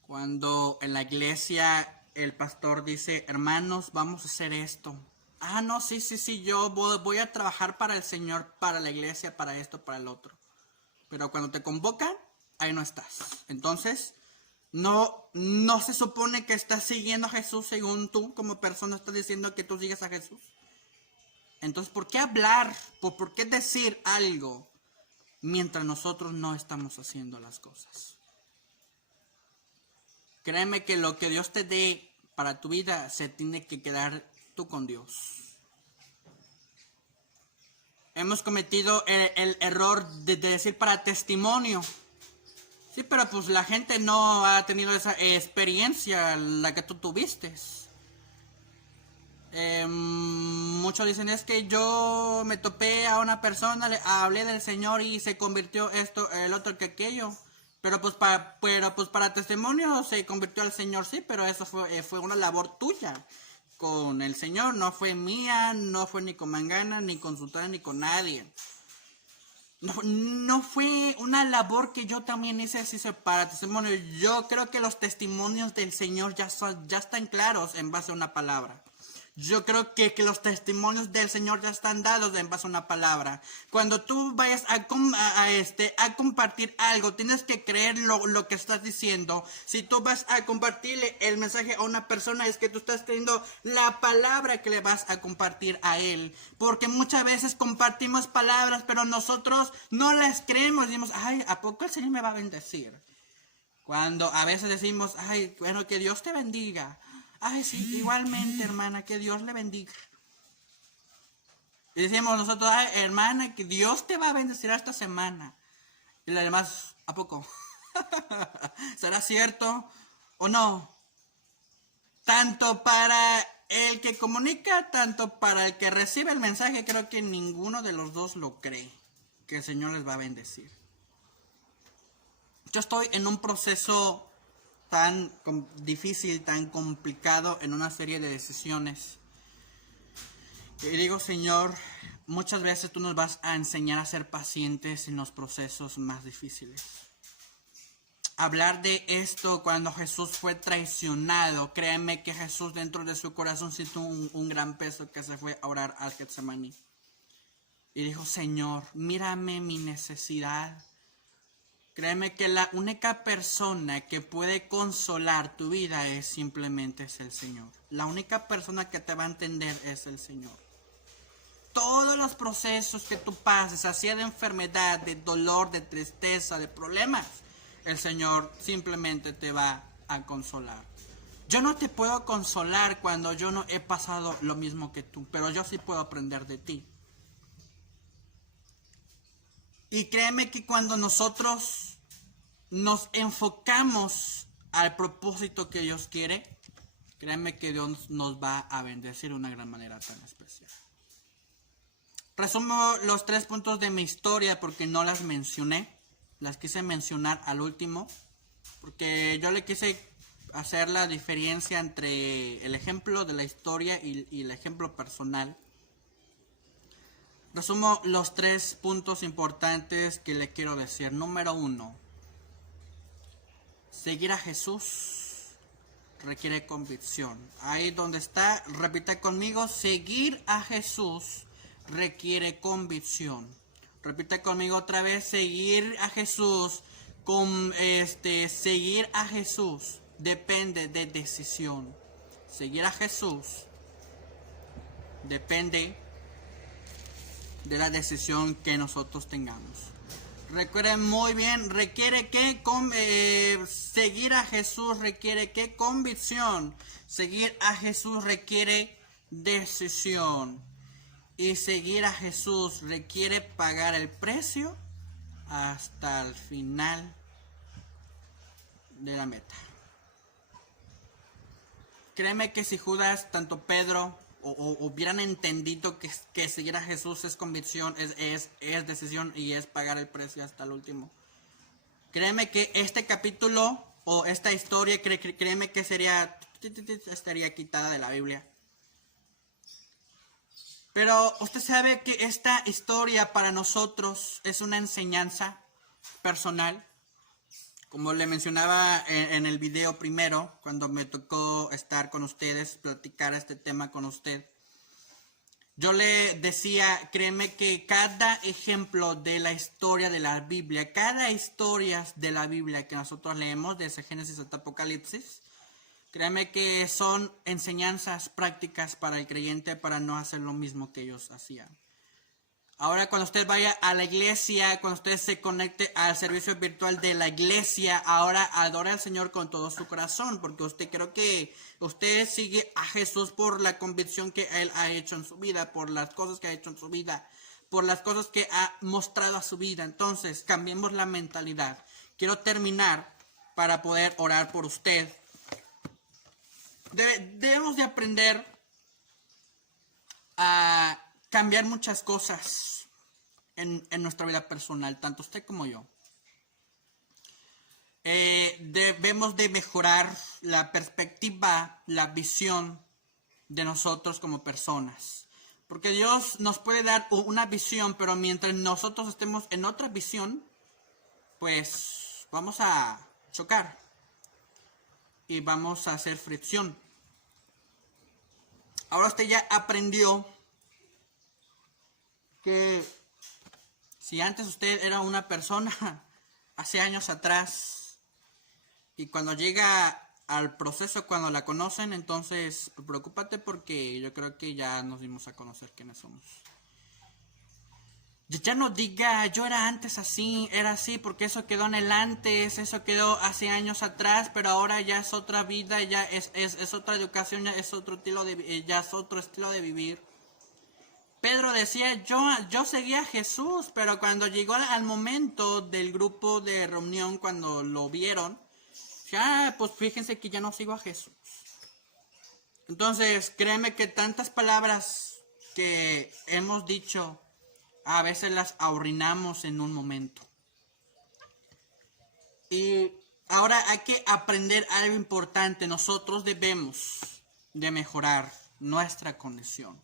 Cuando en la iglesia el pastor dice, hermanos, vamos a hacer esto. Ah, no, sí, yo voy a trabajar para el Señor, para la iglesia, para esto, para el otro. Pero cuando te convocan, ahí no estás. Entonces, no se supone que estás siguiendo a Jesús según tú como persona estás diciendo que tú sigues a Jesús. Entonces, ¿por qué hablar? ¿Por qué decir algo mientras nosotros no estamos haciendo las cosas? Créeme que lo que Dios te dé para tu vida se tiene que quedar tú con Dios. Hemos cometido el error de decir para testimonio. Sí, pero pues la gente no ha tenido esa experiencia la que tú tuviste. Muchos dicen, es que yo me topé a una persona, le hablé del Señor y se convirtió esto, el otro, que aquello. Pero pues para testimonio se convirtió al Señor, sí, pero eso fue una labor tuya con el Señor, no fue mía, no fue ni con Mangana, ni con Sultana, ni con nadie. No fue una labor que yo también hice así para testimonio. Yo creo que los testimonios del Señor ya están claros en base a una palabra. Yo creo que los testimonios del Señor ya están dados en base a una palabra. Cuando tú vayas a compartir algo, tienes que creer lo que estás diciendo. Si tú vas a compartirle el mensaje a una persona, es que tú estás creyendo la palabra que le vas a compartir a él. Porque muchas veces compartimos palabras, pero nosotros no las creemos. Decimos, ay, ¿a poco el Señor me va a bendecir? Cuando a veces decimos, ay, bueno, que Dios te bendiga. Ay, sí, igualmente, hermana, que Dios le bendiga. Y decimos nosotros, ay, hermana, que Dios te va a bendecir esta semana. Y la demás, ¿a poco? ¿Será cierto o no? Tanto para el que comunica, tanto para el que recibe el mensaje, creo que ninguno de los dos lo cree, que el Señor les va a bendecir. Yo estoy en un proceso tan difícil, tan complicado, en una serie de decisiones. Y digo, Señor, muchas veces tú nos vas a enseñar a ser pacientes en los procesos más difíciles. Hablar de esto cuando Jesús fue traicionado, créeme que Jesús dentro de su corazón sintió un gran peso, que se fue a orar al Getsemaní. Y dijo, Señor, mírame mi necesidad. Créeme que la única persona que puede consolar tu vida es el Señor. La única persona que te va a entender es el Señor. Todos los procesos que tú pases, así de enfermedad, de dolor, de tristeza, de problemas, el Señor simplemente te va a consolar. Yo no te puedo consolar cuando yo no he pasado lo mismo que tú, pero yo sí puedo aprender de ti. Y créeme que cuando nosotros nos enfocamos al propósito que Dios quiere, créeme que Dios nos va a bendecir de una gran manera tan especial. Resumo los 3 puntos de mi historia porque no las mencioné. Las quise mencionar al último, porque yo le quise hacer la diferencia entre el ejemplo de la historia y el ejemplo personal. Resumo los 3 puntos importantes que le quiero decir. Número 1. Seguir a Jesús requiere convicción. Ahí donde está, repita conmigo, seguir a Jesús requiere convicción. Repita conmigo otra vez, seguir a Jesús, seguir a Jesús depende de decisión. Seguir a Jesús depende de la decisión que nosotros tengamos. Recuerden muy bien, requiere que seguir a Jesús requiere que convicción. Seguir a Jesús requiere decisión. Y seguir a Jesús requiere pagar el precio hasta el final de la meta. Créeme que si Judas, tanto Pedro, hubieran entendido que seguir a Jesús es convicción, es decisión y es pagar el precio hasta el último. Créeme que este capítulo o esta historia, créeme que estaría quitada de la Biblia. Pero usted sabe que esta historia para nosotros es una enseñanza personal. Como le mencionaba en el video primero, cuando me tocó estar con ustedes, platicar este tema con usted, yo le decía, créeme que cada ejemplo de la historia de la Biblia, cada historia de la Biblia que nosotros leemos, desde Génesis hasta Apocalipsis, créeme que son enseñanzas prácticas para el creyente para no hacer lo mismo que ellos hacían. Ahora cuando usted vaya a la iglesia, cuando usted se conecte al servicio virtual de la iglesia, ahora adore al Señor con todo su corazón, porque creo que usted sigue a Jesús por la convicción que Él ha hecho en su vida, por las cosas que ha hecho en su vida, por las cosas que ha mostrado a su vida. Entonces, cambiemos la mentalidad. Quiero terminar para poder orar por usted. Debemos de aprender a cambiar muchas cosas en nuestra vida personal, tanto usted como yo. Debemos de mejorar la perspectiva, la visión de nosotros como personas. Porque Dios nos puede dar una visión, pero mientras nosotros estemos en otra visión, pues vamos a chocar y vamos a hacer fricción. Ahora usted ya aprendió que si antes usted era una persona hace años atrás y cuando llega al proceso, cuando la conocen, entonces preocúpate porque yo creo que ya nos dimos a conocer quiénes somos. Ya no diga, yo era antes así, era así, porque eso quedó en el antes, eso quedó hace años atrás, pero ahora ya es otra vida, ya es otra educación, ya es otro ya es otro estilo de vivir. Pedro decía, yo seguía a Jesús, pero cuando llegó al momento del grupo de reunión, cuando lo vieron, ya, pues fíjense que ya no sigo a Jesús. Entonces, créeme que tantas palabras que hemos dicho, a veces las ahorrinamos en un momento. Y ahora hay que aprender algo importante. Nosotros debemos de mejorar nuestra condición.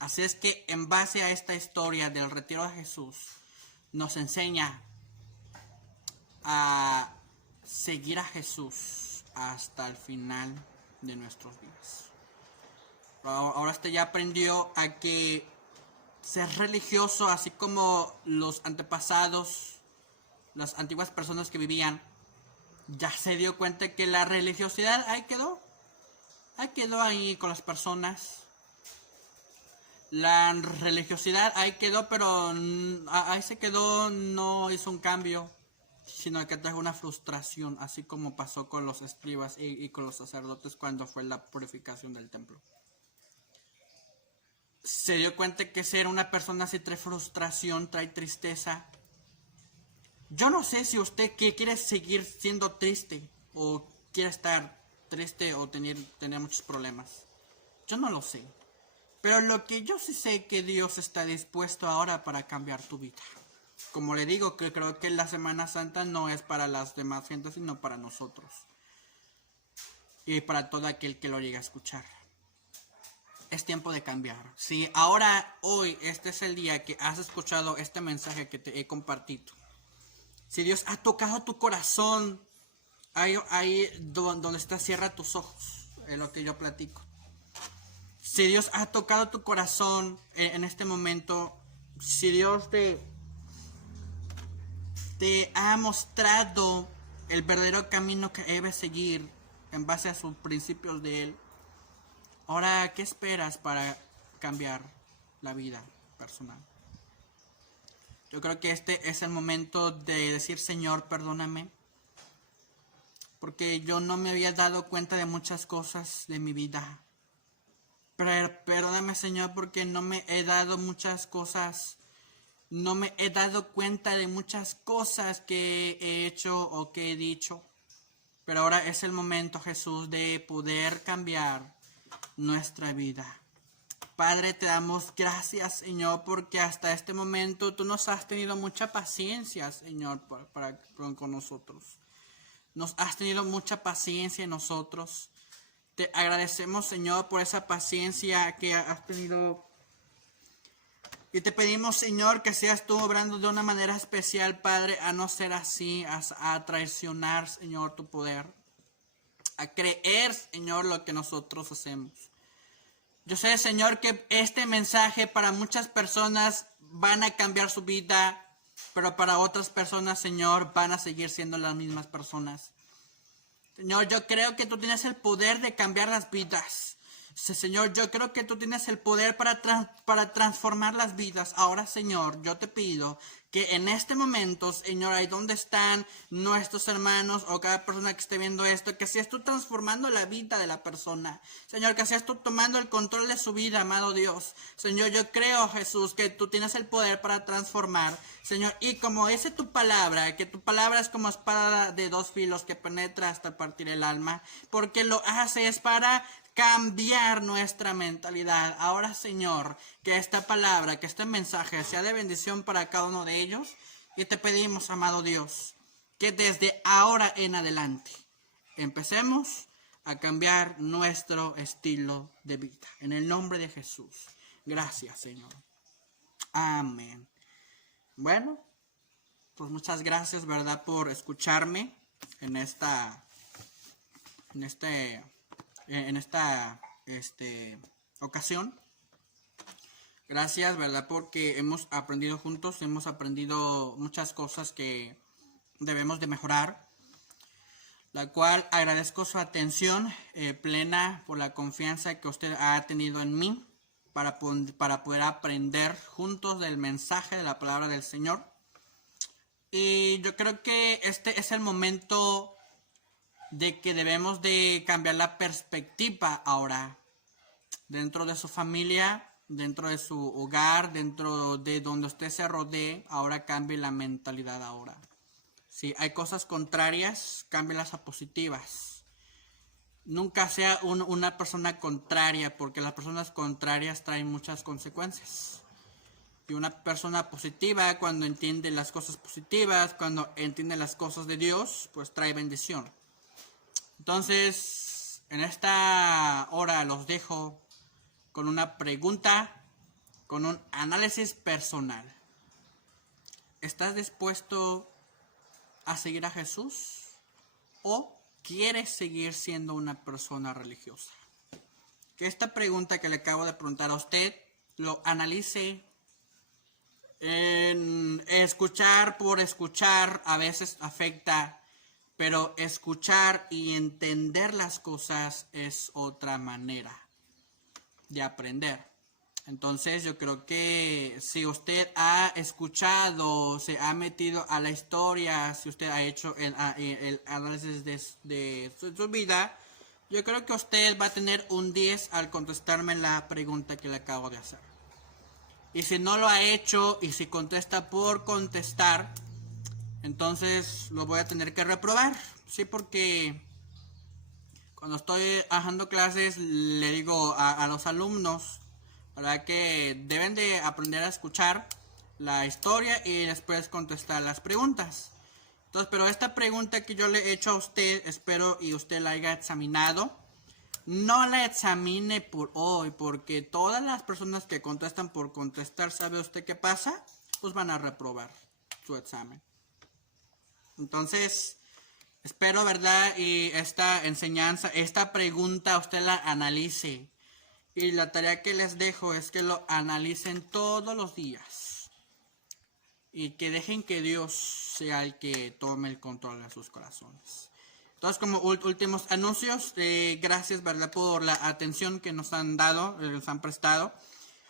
Así es que en base a esta historia del retiro de Jesús, nos enseña a seguir a Jesús hasta el final de nuestros días. Ahora usted ya aprendió a que ser religioso, así como los antepasados, las antiguas personas que vivían, ya se dio cuenta que la religiosidad ahí quedó ahí con las personas. La religiosidad ahí quedó, pero ahí se quedó, no hizo un cambio, sino que trajo una frustración, así como pasó con los escribas y con los sacerdotes cuando fue la purificación del templo. Se dio cuenta que ser una persona así trae frustración, trae tristeza. Yo no sé si usted quiere seguir siendo triste o quiere estar triste o tener muchos problemas. Yo no lo sé. Pero lo que yo sí sé que Dios está dispuesto ahora para cambiar tu vida. Como le digo, que creo que la Semana Santa no es para las demás gentes, sino para nosotros. Y para todo aquel que lo llegue a escuchar. Es tiempo de cambiar. Si ahora, hoy, este es el día que has escuchado este mensaje que te he compartido. Si Dios ha tocado tu corazón, ahí donde está, cierra tus ojos. Es lo que yo platico. Si Dios ha tocado tu corazón en este momento, si Dios te ha mostrado el verdadero camino que debes seguir en base a sus principios de Él, ahora, ¿qué esperas para cambiar la vida personal? Yo creo que este es el momento de decir, Señor, perdóname, porque yo no me había dado cuenta de muchas cosas de mi vida. Perdóname, Señor, porque no me he dado muchas cosas, no me he dado cuenta de muchas cosas que he hecho o que he dicho. Pero ahora es el momento, Jesús, de poder cambiar nuestra vida. Padre, te damos gracias, Señor, porque hasta este momento tú nos has tenido mucha paciencia, Señor, con nosotros. Nos has tenido mucha paciencia en nosotros. Te agradecemos, Señor, por esa paciencia que has tenido. Y te pedimos, Señor, que seas tú obrando de una manera especial, Padre, a no ser así, a traicionar, Señor, tu poder. A creer, Señor, lo que nosotros hacemos. Yo sé, Señor, que este mensaje para muchas personas van a cambiar su vida, pero para otras personas, Señor, van a seguir siendo las mismas personas. Señor, yo creo que tú tienes el poder de cambiar las vidas. Señor, yo creo que tú tienes el poder para transformar las vidas. Ahora, Señor, yo te pido que en este momento, Señor, ahí donde están nuestros hermanos o cada persona que esté viendo esto, que seas tú transformando la vida de la persona. Señor, que seas tú tomando el control de su vida, amado Dios. Señor, yo creo, Jesús, que tú tienes el poder para transformar. Señor, y como dice tu palabra, que tu palabra es como espada de dos filos que penetra hasta partir el alma, porque lo haces para cambiar nuestra mentalidad. Ahora, Señor, que esta palabra, que este mensaje sea de bendición para cada uno de ellos. Y te pedimos, amado Dios, que desde ahora en adelante empecemos a cambiar nuestro estilo de vida. En el nombre de Jesús. Gracias, Señor. Amén. Bueno, pues muchas gracias, ¿verdad?, por escucharme en esta ocasión. Gracias, ¿verdad? Porque hemos aprendido juntos, hemos aprendido muchas cosas que debemos de mejorar. La cual agradezco su atención plena por la confianza que usted ha tenido en mí para poder aprender juntos del mensaje de la palabra del Señor. Y yo creo que este es el momento de que debemos de cambiar la perspectiva ahora dentro de su familia, dentro de su hogar, dentro de donde usted se rodee. Ahora cambie la mentalidad ahora. Si hay cosas contrarias, cámbielas a positivas. Nunca sea una persona contraria, porque las personas contrarias traen muchas consecuencias. Y una persona positiva, cuando entiende las cosas positivas, cuando entiende las cosas de Dios, pues trae bendición. Entonces, en esta hora los dejo con una pregunta, con un análisis personal. ¿Estás dispuesto a seguir a Jesús o quieres seguir siendo una persona religiosa? Que esta pregunta que le acabo de preguntar a usted lo analice. Escuchar por escuchar a veces afecta, pero escuchar y entender las cosas es otra manera de aprender. Entonces yo creo que si usted ha escuchado, se ha metido a la historia, si usted ha hecho el análisis de su vida, yo creo que usted va a tener un 10 al contestarme la pregunta que le acabo de hacer. Y si no lo ha hecho y si contesta por contestar, entonces lo voy a tener que reprobar. Sí, porque cuando estoy dando clases le digo a los alumnos, ¿verdad?, que deben de aprender a escuchar la historia y después contestar las preguntas. Entonces, pero esta pregunta que yo le he hecho a usted, espero y usted la haya examinado. No la examine por hoy, porque todas las personas que contestan por contestar, ¿sabe usted qué pasa? Pues van a reprobar su examen. Entonces, espero, ¿verdad?, y esta enseñanza, esta pregunta usted la analice. Y la tarea que les dejo es que lo analicen todos los días. Y que dejen que Dios sea el que tome el control de sus corazones. Entonces, como últimos anuncios, gracias, ¿verdad?, por la atención que nos han dado, nos han prestado.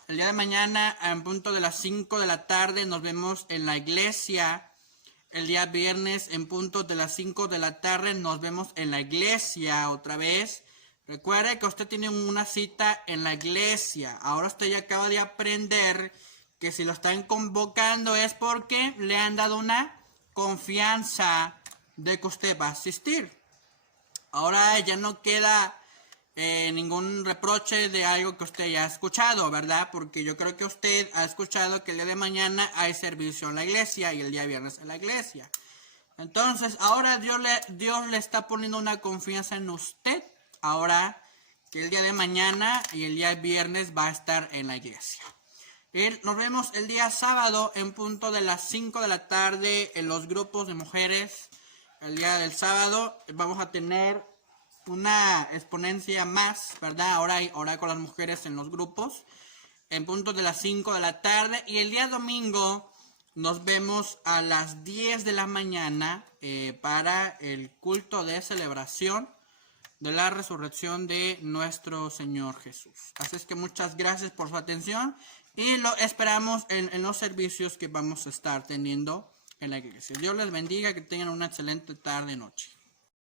El día de mañana, en punto de las 5 de la tarde, nos vemos en la iglesia. El día viernes, en punto de las 5 de la tarde, nos vemos en la iglesia otra vez. Recuerde que usted tiene una cita en la iglesia. Ahora usted ya acaba de aprender que si lo están convocando es porque le han dado una confianza de que usted va a asistir. Ahora ya no queda ningún reproche de algo que usted ya ha escuchado, ¿verdad? Porque yo creo que usted ha escuchado que el día de mañana hay servicio en la iglesia y el día viernes en la iglesia. Entonces, ahora Dios le está poniendo una confianza en usted. Ahora que el día de mañana y el día viernes va a estar en la iglesia. Nos vemos el día sábado en punto de las 5 de la tarde en los grupos de mujeres. El día del sábado vamos a tener una exponencia más, ¿verdad? Ahora con las mujeres en los grupos, en punto de las 5 de la tarde. Y el día domingo nos vemos a las 10 de la mañana para el culto de celebración de la resurrección de nuestro Señor Jesús. Así es que muchas gracias por su atención y lo esperamos en los servicios que vamos a estar teniendo en la iglesia. Dios les bendiga, que tengan una excelente tarde-noche.